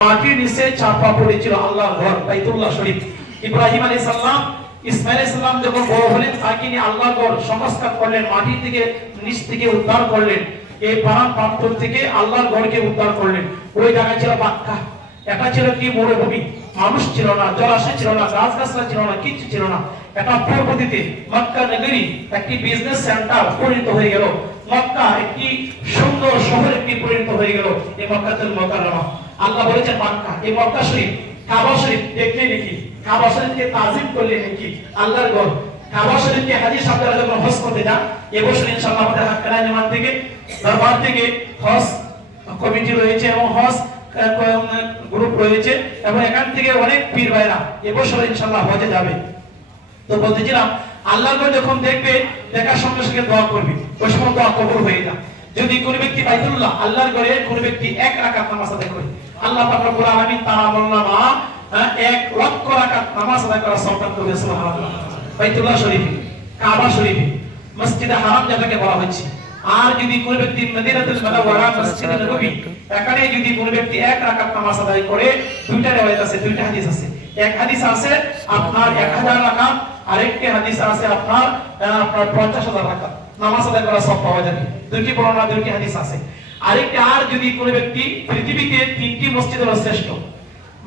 মাটির নিচে চাপা পড়েছিল আল্লাহর ঘর বাইতুল্লাহ শরীফ। ইব্রাহিম আলাইহিস সালাম ইসমাঈল আলাইহিস সালাম যখন বড় হলেন তাকে নিয়ে আল্লাহর ঘর সংস্কার করলেন, মাটি থেকে নিচ থেকে উদ্ধার করলেন, এই পাহাড় পাথর থেকে আল্লাহর ঘরকে উদ্ধার করলেন। ওই জায়গা ছিল মক্কা। এটা ছিল কি মরুভূমি, মানুষ ছিল না, জলাশয় ছিল না, গাছগাছলা ছিল না, কিছু ছিল না। এটা পরবর্তীতে মক্কা নগরী একটি বিজনেস সেন্টার পরিণত হয়ে গেল। মক্কা একটি সুন্দর শহর একটি পরিণত হয়ে গেল এই মক্কাতুল মুকাররমা। আল্লাহ বলেছেন মক্কা, এই মক্কা শরীফ, কাবা শরীফ দেখলে নাকি, কাবা শরীফকে তাজিম করলে নাকি আল্লাহর ঘর। কাবা শরীফকে হাজী সাহেবরা যখন হজ করতে যান, এবছর ইনশাআল্লাহ আমাদের হাক্কানা জামাত থেকে দরবার থেকে হজ কমিটি রয়েছে এবং হজ গ্রুপ রয়েছে এবং এখান থেকে অনেক পীর ভাইরা এবছর ইনশাআল্লাহ হজে যাবে। তো বলতেছিলাম আল্লাহর ঘর যখন দেখবে, দেখার সঙ্গে সঙ্গে দোয়া করবে, ওই সময় দোয়া কবুল হয়ে যায়। যদি কোন ব্যক্তি বাইতুল্লাহ আল্লাহর ঘরে কোন ব্যক্তি এক রাকাত নামাজ আদায় করে, আল্লাহ পাক রব্বুল আলামিন তার আমলনামা 1 লক্ষ রাকাত নামাজ আদায় করার সওয়াব করবে। সুবহানাল্লাহ। বাইতুল্লাহ শরীফ, কাবা শরীফ, মসজিদে হারাম যেটাকে বলা হচ্ছে। আর যদি কোন ব্যক্তি মদিনাতুল মুনাওয়ারা মসজিদে নববী এখানে যদি কোন ব্যক্তি এক রাকাত নামাজ আদায় করে, দুইটা riwayat আছে, দুইটা হাদিস আছে। এক হাদিস আছে আপনার 1000 রাকাত, আরেকটি হাদিস আছে আপনার 50000 রাকাত নামাজ আদায় করার সওয়াব পাওয়া যাবে। দুইটি বর্ণনা, দুইটি হাদিস আছে। আরেকটি, আর যদি কোন ব্যক্তি পৃথিবীতে 3টি মসজিদ হলো শ্রেষ্ঠ,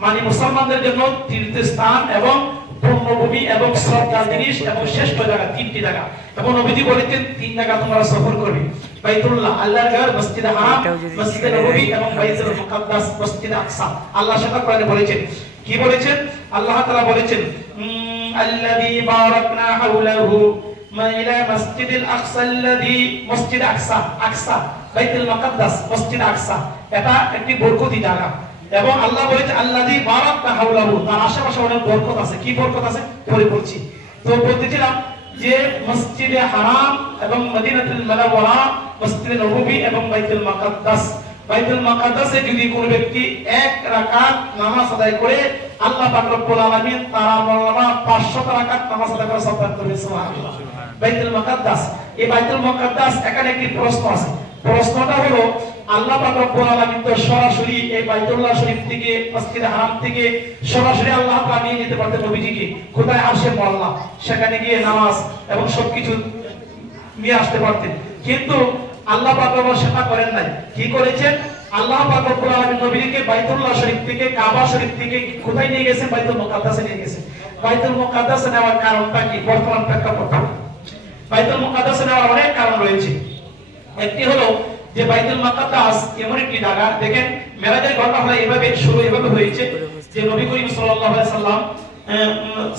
মানে মুসলমানদের জন্য তীর্থস্থান এবং পূর্ণভূমি এবং শ্রদ্ধার জিনিস এবং শ্রেষ্ঠ জায়গা 3টি জায়গা, এবং নবীজি বলেছেন 3 জায়গা তোমরা সফর করবে, বাইতুল্লাহ আল্লাহর ঘর, মসজিদে হারাম, মসজিদে নববী এবং বাইতুল মুকাদ্দাস, মসজিদে আকসা। আল্লাহ সেটা কোরআনে বলেছেন। কি বলেছেন? আল্লাহ তাআলা বলেছেন আল্লাযী বারাকনা হাওলাহু ইলা মসজিদিল আকসা আল্লাযী, মসজিদ আকসা, আকসা বাইতুল মুকাদ্দাস, মসজিদ আকসা এটা একটি বরকতি জায়গা। এবং আল্লাহ বলেছে আল্লাযী বারাকনা হাওলাহু, তার আশেপাশে অনেক বরকত আছে। কি বরকত আছে পরে বলছি। তো বলতেছিলাম যে মসজিদে হারাম এবং মদিনাতুল মুনাওয়ারা, মসজিদে নববী এবং বাইতুল মুকাদ্দাস, বাইতুল মুকাদ্দাসে যদি কোন ব্যক্তি এক রাকাত নামাজ আদায় করে, আল্লাহ পাক রব্বুল আলামিন তার আমলনামা 500 রাকাত নামাজ আদায় করার সওয়াব করবে। সুবহানাল্লাহ। বাইতুল মুকাদ্দাস, এই বাইতুল মুকাদ্দাস এখানে একটি প্রশ্ন আছে। প্রশ্নটা হলো আল্লাহ পাক রব্বুল আলামিন তো সরাসরি এই বাইতুল্লাহ শরীফ থেকে, মসজিদে হারাম থেকে সরাসরি আল্লাহ পাক নিয়ে যেতে পারতেন নবীজিকে, খোদায় আরশে মোয়াল্লা, সেখানে গিয়ে নামাজ এবং সবকিছু নিয়ে আসতে পারতেন। কিন্তু আল্লাহ পাক রব্বুল সেটা করেন নাই। কি করেছেন? আল্লাহ পাক রব্বুল আলামিন নবীকে বাইতুল্লাহ শরীফ থেকে, কাবা শরীফ থেকে কোথায় নিয়ে গেছেন? বাইতুল মুকাদ্দাসে নিয়ে গেছেন। বাইতুল মুকাদ্দাসে নেওয়ার কারণটা কি? বর্তমান প্রেক্ষাপটে বাইতুল মুকাদ্দাসে নেওয়ার অনেক কারণ রয়েছে। একটি হলো যে বাইতুল মুকাদ্দাস এমন একটি জায়গা, দেখেন মেরাজের ঘটনা হলো এভাবে শুরু, এভাবে হয়েছে যে নবী করিম সাল্লাল্লাহু আলাইহি সাল্লাম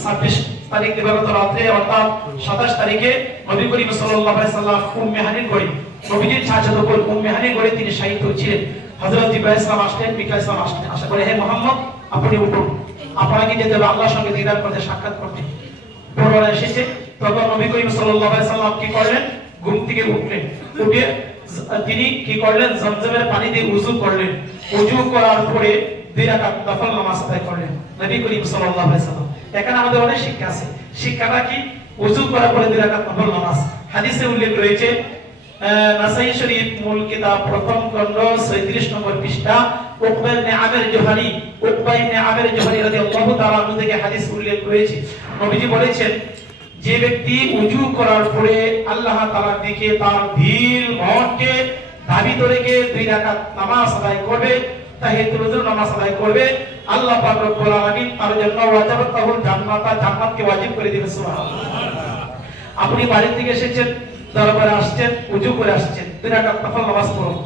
26 তারিখ দিবাগত রাতে অর্থাৎ 27 তারিখে নবী করিম সাল্লাল্লাহু আলাইহি সাল্লাম উম্মে হানির ঘরে, নবীজির চাচাতো বোন উম্মে হানির ঘরে তিনি শায়িত ছিলেন। হযরত জিবরাইল ইসলাম আসলেন, মিকাইল ইসলাম আসলেন, আশা করে হে মুহাম্মদ আপনি উঠুন, আপনাকে যেতে হবে আল্লাহর সঙ্গে দিদার করতে, সাক্ষাৎ করতে। পরওয়ারা এসেছে। তখন নবী করিম সাল্লাল্লাহু আলাইহি সাল্লাম কি করলেন? ঘুম থেকে উঠলেন, উঠে তিনি কি করলেন? জমজমের পানি দিয়ে ওযু করলেন। ওযু করার পরে 2 রাকাত নফল নামাজ আদায় করলেন নবী করিম সাল্লাল্লাহু আলাইহি সাল্লাম। এখানে আমাদের অনেক শিক্ষা আছে। শিক্ষাটা কি? ওযু করার পরে 2 রাকাত নফল নামাজ। হাদিসে উল্লেখ রয়েছে, নাসাই শরীফ মূল কিতাব প্রথম খণ্ড 37 নম্বর পৃষ্ঠা, উকবা ইবনে আমির জোহরি, উকবা ইবনে আমির জোহরি রাদিয়াল্লাহু তাআলা আনহু থেকে হাদিস উল্লেখ রয়েছে। নবীজি বলেছেন যে ব্যক্তি ওযু করার পরে আল্লাহ তাআলার দিকে তার দিল মনকে দাবি করে গিয়ে 2 রাকাত নামাজ আদায় করবে, তাহিয়াতুল ওযুর নামাজ আদায় করবে, আল্লাহ পাক রব্বুল আলামিন তার জন্য ওয়াজিবাতুল জান্নাত, জান্নাতকে ওয়াজিব করে দিবেন। সুবহানাল্লাহ। আপনি বাড়ি থেকে এসেছেন, দরবারে আসছেন, ওযু করে আসছেন, 2 রাকাত নফল নামাজ পড়ুন।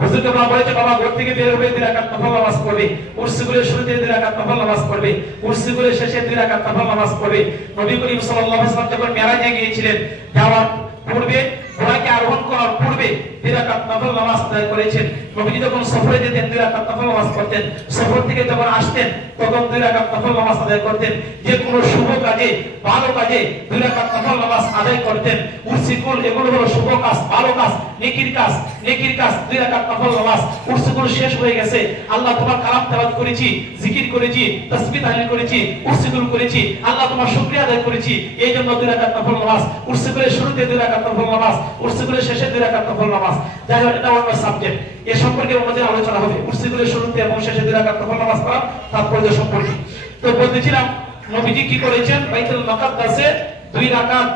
হুজুরকে বাবা বলেছে বাবা ঘর থেকে বের হবে 2 রাকাত নফল নামাজ পড়বে, উরসুগুলের শুরুতে 2 রাকাত নফল নামাজ পড়বে, উরসুগুলের শেষে 2 রাকাত নফল নামাজ পড়বে। নবী করিম সাল্লাল্লাহু আলাইহি ওয়াসাল্লাম যখন মেরাজে গিয়েছিলেন, যাওয়ার পূর্বে, ঘোড়াকে আরোহণ করার পূর্বে 2 রাকাত নফল নামাজ আদায় করেছেন। নবীজি যখন সফরে যেতেন 2 রাকাত নফল নামাজ পড়তেন, সফর থেকে যখন আসতেন তখন 2 রাকাত নফল নামাজ আদায় করতেন। যে কোনো শুভ কাজে, ভালো কাজে 2 রাকাত নফল নামাজ আদায় করতেন। উরসুগুল এগুলো হলো শুভ কাজ, ভালো কাজ, নেকির কাজ, নেকির কাজ, 2 রাকাত নফল নামাজ। উরসুগুল শেষ হয়ে গেছে, আল্লাহ তোমার কালাম তেলাওয়াত করেছি, জিকির করেছি, তাসবিহ তাহলিল করেছি, উরসুগুল করেছি, আল্লাহ তোমার শুকরিয়া আদায় করেছি, এইজন্য 2 রাকাত নফল নামাজ। উরসুগুলের শুরুতে 2 রাকাত নফল নামাজ, উরসুগুলের শেষে 2 রাকাত নফল নামাজ। নামাজ, যাই হোক এটা অন্য সাবজেক্ট। এ সম্পর্কে অন্যদিন আলোচনা হবে। মুসলিমদের শুরুতে এবং শেষে 2 রাকাত নফল নামাজ পড়া তাৎপর্য সম্পর্কে। তো বলতেছিলাম নবীজি কি করেছেন, বাইতুল মুকাদ্দাসে 2 রাকাত,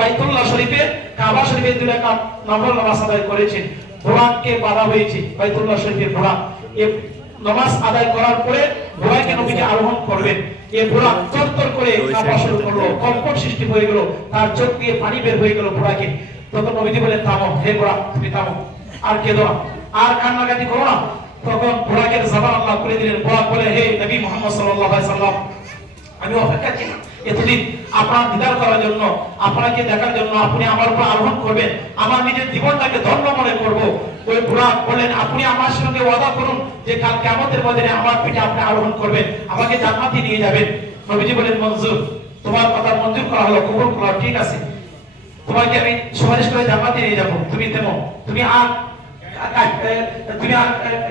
বাইতুল্লাহ শরীফে কাবা শরীফে 2 রাকাত নফল নামাজ আদায় করেছেন। বুরাককে বাধা হয়েছে, বাইতুল্লাহ শরীফের বুরাক। এই নামাজ আদায় করার পরে বুরাকে নবীজি আরোহণ করবেন। এই বুরাক তরতর করে কাঁপা শুরু করলো, কম্পন সৃষ্টি হয়ে গেল, তার চোখ দিয়ে পানি বের হয়ে গেল বুরাকে। তখন নবীজি বলেন, থামো হে বুরাক, তুমি থামো, আর কেঁদো না, আর কান্নাকাটি করো না। তখন বুরাকের জবান আল্লাহ করে দিলেন। বুরাক বলে, হে নবী মুহাম্মদ সাল্লাল্লাহু আলাইহি সাল্লাম, আমি অপেক্ষা ছিলাম এতদিন আপনার দিদার করার জন্য, আপনাকে দেখার জন্য। আপনি আমার উপর আরোহণ করবেন, আমার নিজের জীবনটাকে ধন্য মনে করব। ওই বুরাক বলেন, আপনি আমার সঙ্গে ওয়াদা করুন যে কাল কিয়ামতের ময়দানে আমার পিঠে আপনি আরোহণ করবেন, আমাকে জান্নাতে নিয়ে যাবেন। নবীজি বলেন, মঞ্জুর, তোমার কথা মঞ্জুর করা হলো, কবুল করা, ঠিক আছে, তোমাকে আমি সুপারিশ করে জান্নাতে নিয়ে যাব। তুমি থেমো, তুমি আর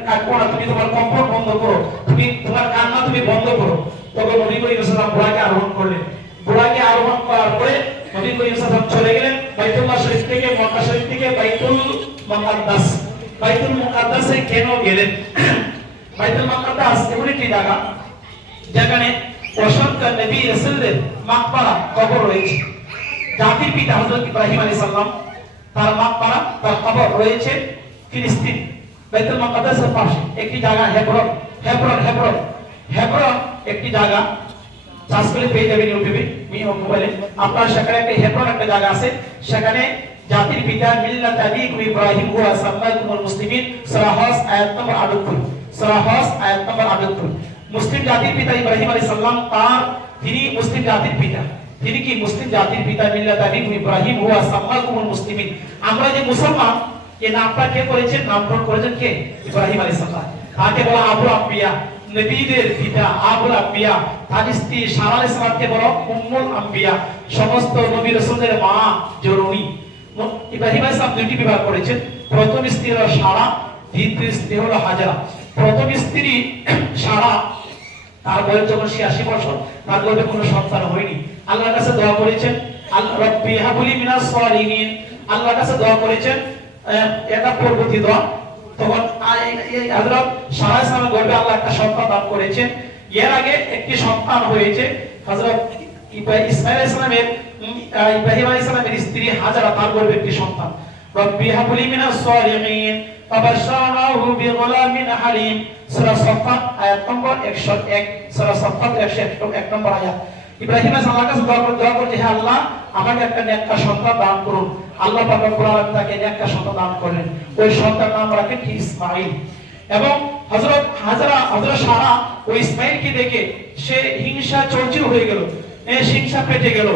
কাটবো না, তুমি তোমার কম্পন বন্ধ করো, তুমি তোমার কান্না তুমি বন্ধ করো। তখন নবী করিম সাল্লাল্লাহু আলাইহি ওয়াসাল্লাম বুরাকে আরোহণ করলেন। বুরাকে আরোহণ করার পরে নবী করিম সাল্লাল্লাহু আলাইহি ওয়াসাল্লাম চলে গেলেন বাইতুল্লাহ শরীফ থেকে, মক্কা শরীফ থেকে বাইতুল মুকাদ্দাস। বাইতুল মুকাদ্দাসে কেন গেলেন? বাইতুল মুকাদ্দাস এমন একটি জায়গা যেখানে অসংখ্য নবী রাসূলদের মাকবারা, কবর রয়েছে। জাতির পিতা হযরত ইব্রাহিম আলাইহিস সালাম, তার মাকবারা, তার কবর রয়েছে ফিলিস্তিন। বাইতুল মুকাদ্দাসের পাশে একটি জায়গা হেব্রন। হেব্রন একটি জায়গা, সার্চ করে পেয়ে যাবেন ইউটিউবে, মোবাইলে। আপনার সেখানে একটা হেব্রন একটা জায়গা আছে, সেখানে জাতির পিতা মিল্লাত আবিকুম ইব্রাহিম ওয়া সাম্মাকুমুল মুসলিমিন, সূরা হজ আয়াত নম্বর 38। সূরা হজ আয়াত নম্বর 38। মুসলিম জাতির পিতা ইব্রাহিম আলাইহিস সালাম, তিনি মুসলিম জাতির পিতা। তিনি কি মুসলিম জাতির পিতা? মিল্লাত আবিকুম ইব্রাহিম ওয়া সাম্মাকুমুল মুসলিমিন। আমরা যে মুসলমান, এই নামটা কে করেছেন? নামকরণ করেছেন কে? ইব্রাহিম আলাইহিস সালাম। তাকে বলা আবুল আম্বিয়া, নবীদের পিতা আবুল আম্বিয়া। তার স্ত্রী সারা আলাইহিস সালামকে বলা উম্মুল আম্বিয়া, সমস্ত নবী রাসূলদের মা, জননী। ইব্রাহিম আলাইহিস সালাম 2টি বিবাহ করেছেন। প্রথম স্ত্রী হলো সারা, দ্বিতীয় স্ত্রী হলো হাজরা। প্রথম স্ত্রী সারা, তার বয়স যখন 86 বছর, তার গর্ভে কোনো সন্তান হয়নি। আল্লাহর কাছে দোয়া করেছেন, আল্লাহ রাব্বি হাবলি মিনাস সালিহিন। আল্লাহর কাছে দোয়া করেছেন, এটা পরবর্তী দোয়া। তখন হযরত সারা সালামের গর্ভে আল্লাহ একটা সন্তান দান করেছেন। এর আগে একটি সন্তান হয়েছে হযরত ইসমাঈল আলাইহিস সালামের, ইব্রাহিম আলাইহিস সালামের স্ত্রী হাজরা, তার গর্ভে একটি সন্তান। রাব্বি হাবলি মিনাস সালিহিন ফাবাশশারনাহু বিগুলামিন হালিম। সূরা সাফফাত আয়াত নম্বর 101। সূরা সাফফাত 101 নম্বর আয়াত। ইব্রাহিম আলাইহিস সালামের কাছে দোয়া করতে, হে আল্লাহ, আমাকে একটা নেককার সন্তান দান করুন। আল্লাহ পাক রব্বুল আলামিন তাকে নেককার সন্তান দান করলেন। ওই সন্তানের নাম রাখেন ইসমাঈল। এবং হযরত হাজরা, হযরত সারা ওই ইসমাঈলকে দেখে সে হিংসা চর্চিত হয়ে গেল, হিংসা পেটে গেল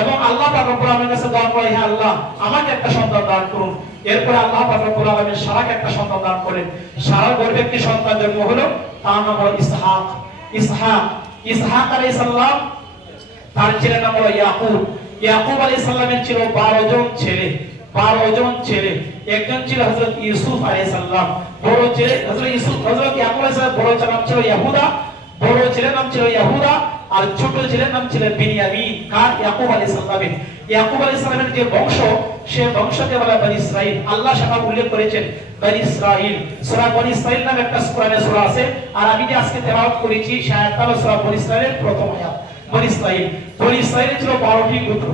এবং আল্লাহ পাক রব্বুল আলামিনের কাছে দোয়া করে, হে আল্লাহ, আমাকে একটা সন্তান দান করুন। এরপর আল্লাহ পাক রব্বুল আলামিন সারাকে একটা সন্তান দান করেন। সারার গর্ভে একটি সন্তান জন্ম হলো, তার নাম হলো ইসহাক। ইসহাক আলাইহিস সালাম, তার ছেলের নাম হলো ইয়াকুব। ইয়াকুব আলাইহিস সালামের ছিল 12 জন ছেলে। 12 জন ছেলে। একজন ছিল হযরত ইউসুফ আলাইহিস সালাম, বড় ছেলে হযরত ইউসুফ। হযরত ইয়াকুব আলাইহিস সালাম বড় ছেলের নাম ছিল ইয়াহুদা, বড় ছেলের নাম ছিল ইয়াহুদা, আর ছোট ছেলের নাম ছিল বিনিয়ামিন। কার? ইয়াকুব আলাইহিস সালামের। ইয়াকুব আলাইহিস সালামের যে বংশ, সে বংশকে বলা বনি ইসরাইল। আল্লাহ সেটা উল্লেখ করেছেন, বনি ইসরাইল। সূরা বনি ইসরাইল নামে একটা কোরআনের সূরা আছে, আর আমি যে আজকে তেলাওয়াত করেছি সেই আয়াতটা হলো সূরা বনি ইসরাইলের প্রথম আয়াত। বনি ইসরাইল, বনি ইসরাইলের ছিল 12টি গোত্র।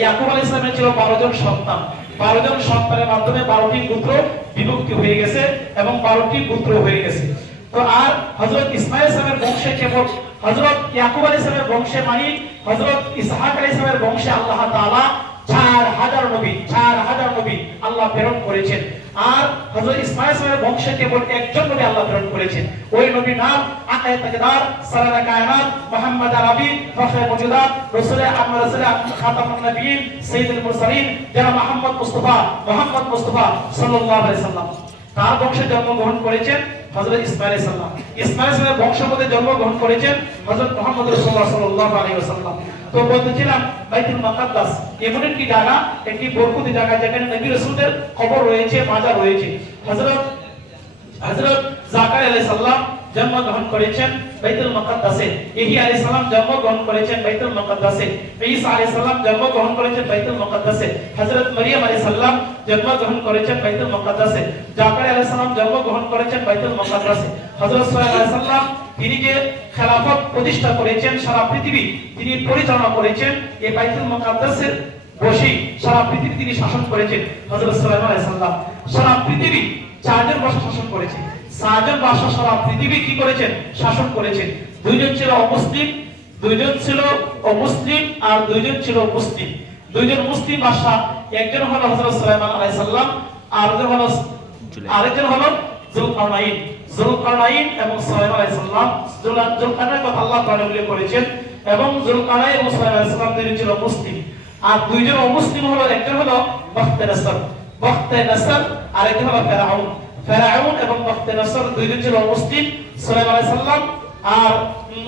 ইয়াকুব আলাইহিস সালামের ছিল 12 জন সন্তান। 12 জন সন্তানের মাধ্যমে 12টি গোত্র বিভক্তি হয়ে গেছে এবং 12টি গোত্র হয়ে গেছে। তো আর হযরত ইসমাঈল সাহেবের বংশে কেবল হযরত ইয়াকুব আলাইহিস সালামের বংশে মানে হযরত ইসহাক আলাইহিস সালামের বংশে আল্লাহ তাআলা 4000 নবী আল্লাহ প্রেরণ করেছেন। আর হযরত ইসমাঈল সাহেবের বংশে কেবল একজন নবী আল্লাহ প্রেরণ করেছেন। ওই নবীর নাম আকায়ে তাকদার, সালারা কায়নাত, মুহাম্মদ আরবি, ফখরে মওজুদাত, রাসূল খাতামুন নবিয়্যিন, সাইয়্যিদুল মুরসালিন, যারা মুহাম্মদ মুস্তাফা সাল্লাল্লাহু আলাইহি সাল্লাম, তার বংশে জন্মগ্রহণ করেছেন হযরত ইসমাঈল আলাইহিস সালাম। ইসমাঈল সাহেবের বংশের মধ্যে জন্মগ্রহণ করেছেন হযরত মুহাম্মদ রাসূলুল্লাহ সাল্লাল্লাহু আলাইহি ওয়াসাল্লাম। তো বলতেছিলাম বাইতুল মুকাদ্দাস এমন একটি জায়গা, একটি বরকতি জায়গা, যেখানে নবী রাসূলদের কবর রয়েছে, মাজার রয়েছে। হযরত জাকারিয়া আলাইহিস সালাম জন্মগ্রহণ করেছেন বাইতুল মুকাদ্দাসে, ইহিয়া আলাইহিস সালাম জন্মগ্রহণ করেছেন বাইতুল মুকাদ্দাসে, ঈসা আলাইহিস সালাম জন্মগ্রহণ করেছেন বাইতুল মুকাদ্দাসে, হযরত মারিয়াম আলাইহিস সালাম জন্মগ্রহণ করেছেন বাইতুল মুকাদ্দাসে, জাকারিয়া আলাইহিস সালাম জন্মগ্রহণ করেছেন বাইতুল মুকাদ্দাসে, হযরত সাল্লাল্লাহু আলাইহি সাল্লাম তিনি যে খেলাফত প্রতিষ্ঠা করেছেন সারা পৃথিবী তিনি পরিচালনা করেছেন এই বাইতুল মুকাদ্দাসের বসে সারা পৃথিবী তিনি শাসন করেছেন। হযরত সাল্লাল্লাহু আলাইহি সাল্লাম সারা পৃথিবী চারজন ভাষা শাসন করেছেন, চারজন ভাষা সারা পৃথিবী কি করেছেন শাসন করেছেন। দুইজন ছিল অমুসলিম, দুইজন ছিল অমুসলিম আর দুইজন ছিল মুসলিম। দুইজন মুসলিম ভাষা, একজন হলো হযরত সুলাইমান আলাইহিস সালাম আর আরেকজন হলো যুলকারনাইন। যুলকারনাইন এবং সুলাইমান আলাইহিস সালাম, যুলকারনাইন কথা আল্লাহ তাআলা উল্লেখ করেছেন এবং যুলকারনাইন এবং সুলাইমান আলাইহিস সালাম দুইজন ছিল মুসলিম। আর দুইজন অমুসলিম হলো, একজন হলো বখতে-নসর আর একজন হলো ফেরাউন এবং বখতে-নসর দুইজন ছিল মুসলিম। সুলাইমান আলাইহিস সালাম আর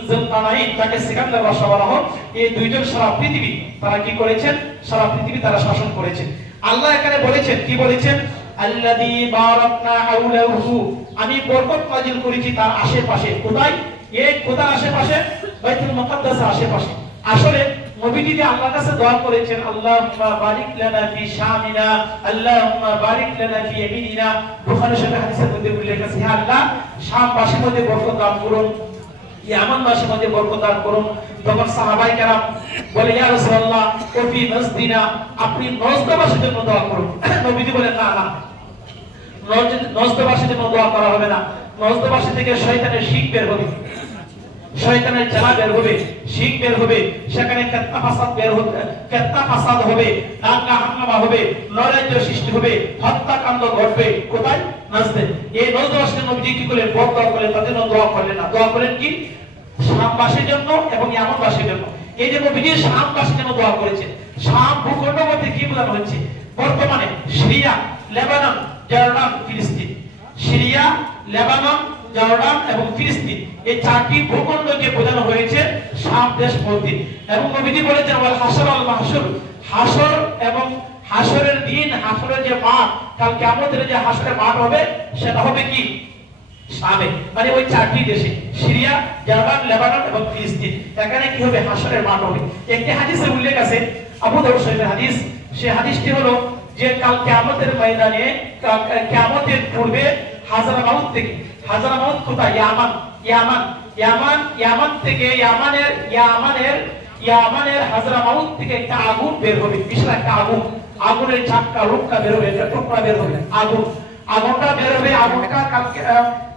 যুলকারনাইন তাকে সিকান্দার বাদশা বলা হয়। এই দুইজন সারা পৃথিবী তারা কি করেছেন, সারা পৃথিবী তারা শাসন করেছেন। আল্লাহ এখানে বলেছেন, কি বলেছেন, আল্লাযী বারাকনা হাওলাহু, আমি বরকত নাযিল করেছি তার আশেপাশে। কোথায়? এই খোদার আশেপাশে, বাইতুল মুকাদ্দাসের আশেপাশে। আসলে নবীজি যে আল্লাহর কাছে দোয়া করেছেন, আল্লাহুম্মা বারিক লানা ফি শামিনা, আল্লাহুম্মা বারিক লানা ফি ইয়ামিনিনা, বুখারী শরীফের হাদিসের মধ্যে উল্লেখ আছে, হে আল্লাহ শামবাসীর মধ্যে বরকত দান করুন, ইয়ামানবাসীর মধ্যে বরকত দান করুন। তখন সাহাবায়ে কেরাম বলে, ইয়া রাসূলুল্লাহ ও ফি নাজদিনা, আপনি নজদবাসীর জন্য দোয়া করুন। নবীজি বলেন, না না, নজদবাসীর জন্য দোয়া করা হবে না। নজদবাসী থেকে শয়তানের শিক বের হবে, শয়তানের জ্বালা বের হবে, শিক বের হবে, সেখানে ফিতনা ফাসাদ হবে, দাঙ্গা হাঙ্গামা হবে, নৈরাজ্য সৃষ্টি হবে, হত্যাকাণ্ড ঘটবে। কোথায়? নাজদে। এই নজদবাসীর নবীজি কি করলেন? বদদোয়া করলেন, তাদের জন্য দোয়া করলেন না। দোয়া করেন কি? শামবাসীর জন্য এবং ইয়ামানবাসীর জন্য। এই যে নবীজি শামবাসীর জন্য দোয়া করেছেন, শাম ভূখণ্ড মধ্যে কি বোঝানো হচ্ছে? বর্তমানে সিরিয়া, লেবানন, জর্ডান, ফিলিস্তিন। সিরিয়া, লেবানন, জর্ডান এবং ফিলিস্তিন, এই চারটি ভূখণ্ডকে বোঝানো হয়েছে শাম দেশ বলতে। এবং নবীজি বলেছেন, ওয়াল হাসর আল মাহশুর, হাসর এবং হাসরের দিন, হাসরের যে মাঠ, কাল কিয়ামতের যে হাসরের মাঠ হবে সেটা হবে কি? শামে, মানে ওই চারটি দেশে, সিরিয়া, জর্ডান, লেবানন এবং ফিলিস্তিন। এখানে কি হবে? হাসরের মাঠ হবে। একটি হাদিসে উল্লেখ আছে, আবু দাউদ শরীফের হাদিস। সেই হাদিসটি হলো যে কাল কিয়ামতের ময়দানে, কিয়ামতের পূর্বে হাজরামাউত থেকে, হাজরামাউত কোথায়? ইয়ামান থেকে, ইয়ামানের হাজরামাউত থেকে একটা আগুন বের হবে, বিশাল একটা আগুন, আগুনের ঝাপটা রূপটা বের হবে, একটা টুকরা বের হবে, আগুনটা বের হবে। আগুনটা কালকে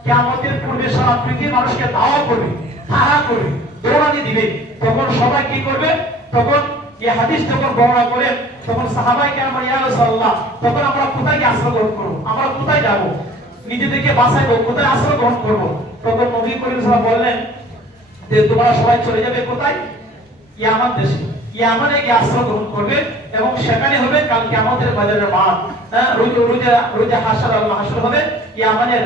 কিয়ামতের পূর্বে সারা পৃথিবীর মানুষকে দাওয়া করবে, তাড়া করবে, দৌড়ানি দিবে। তখন সবাই কি করবে? তখন এই হাদিস যখন বর্ণনা করে, তখন সাহাবায়ে কেরাম, ইয়া রাসূলুল্লাহ, তখন আমরা কোথায় গিয়ে আশ্রয় গ্রহণ করব? আমরা কোথায় যাব? নিজেদেরকে বাঁচাইবো, কোথায় আশ্রয় গ্রহণ করব? তখন নবী করিম সাল্লাল্লাহু আলাইহি ওয়াসাল্লাম বললেন যে তোমরা সবাই চলে যাবে কোথায়? ইয়ামান দেশে। ইয়ামানে গিয়ে আশ্রয় গ্রহণ করবে এবং সেখানে হবে কাল কিয়ামতের বাজারের মাঠ। রোজা হাসর আল মাহশুর হবে। ইয়ামানের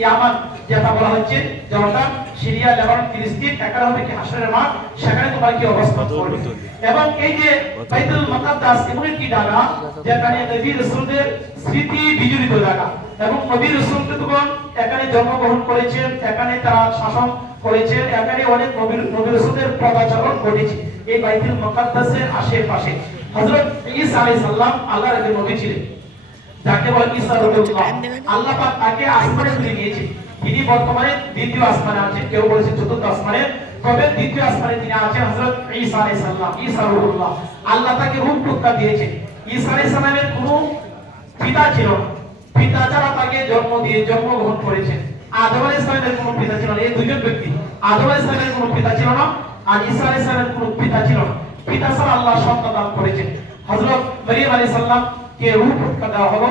ইয়ামান যেটা বলা হচ্ছে জর্ডান, সিরিয়া, লেবানন, ফিলিস্তিন, এখানে হবে কি? হাসরের মাঠ। সেখানে তোমরা কি অবস্থান করবে? এবং এই যে বাইতুল মুকাদ্দাস এমন একটি জায়গা যেখানে নবী রাসূলদের স্মৃতি বিজড়িত জায়গা, এবং নবী রাসূলগণ এখানে জন্মগ্রহণ করেছেন, এখানে তারা শাসন করেছেন, এখানে অনেক নবী রাসূলদের পদাচারণ ঘটেছে এই বাইতুল মুকাদ্দাসের আশেপাশে। হযরত ঈসা আলাইহিস সালাম আল্লাহর একজন নবী ছিলেন, যাকে বলে ঈসা রাসূলুল্লাহ। আল্লাহ পাক তাকে আসমানে তুলে নিয়েছে। তিনি বর্তমানে দ্বিতীয় আসমানে আছেন, কেউ বলেছে চতুর্থ আসমানে, তবে দ্বিতীয় আসমানে তিনি আছেন হযরত ঈসা আলাইহিস সালাম, ঈসা রাসূলুল্লাহ। আল্লাহ তাকে রূপ টুকা দিয়েছেন। ঈসা আলাইহিস সালামের কোনো পিতা ছিল না, পিতা ছাড়া তাকে জন্মগ্রহণ করেছেন। আদম আলাইহিস সালামের কোনো পিতা ছিল না। এই দুইজন ব্যক্তি, আদম আলাইহিস সালামের কোনো পিতা ছিল না আর ঈসা আলাইহিস সালামের কোনো পিতা ছিল না। পিতা ছাড়া আল্লাহ সন্তান দান করেছেন। হযরত মারিয়াম আলাইহিস সালাম কে রূপ টুকা দেওয়া হলো।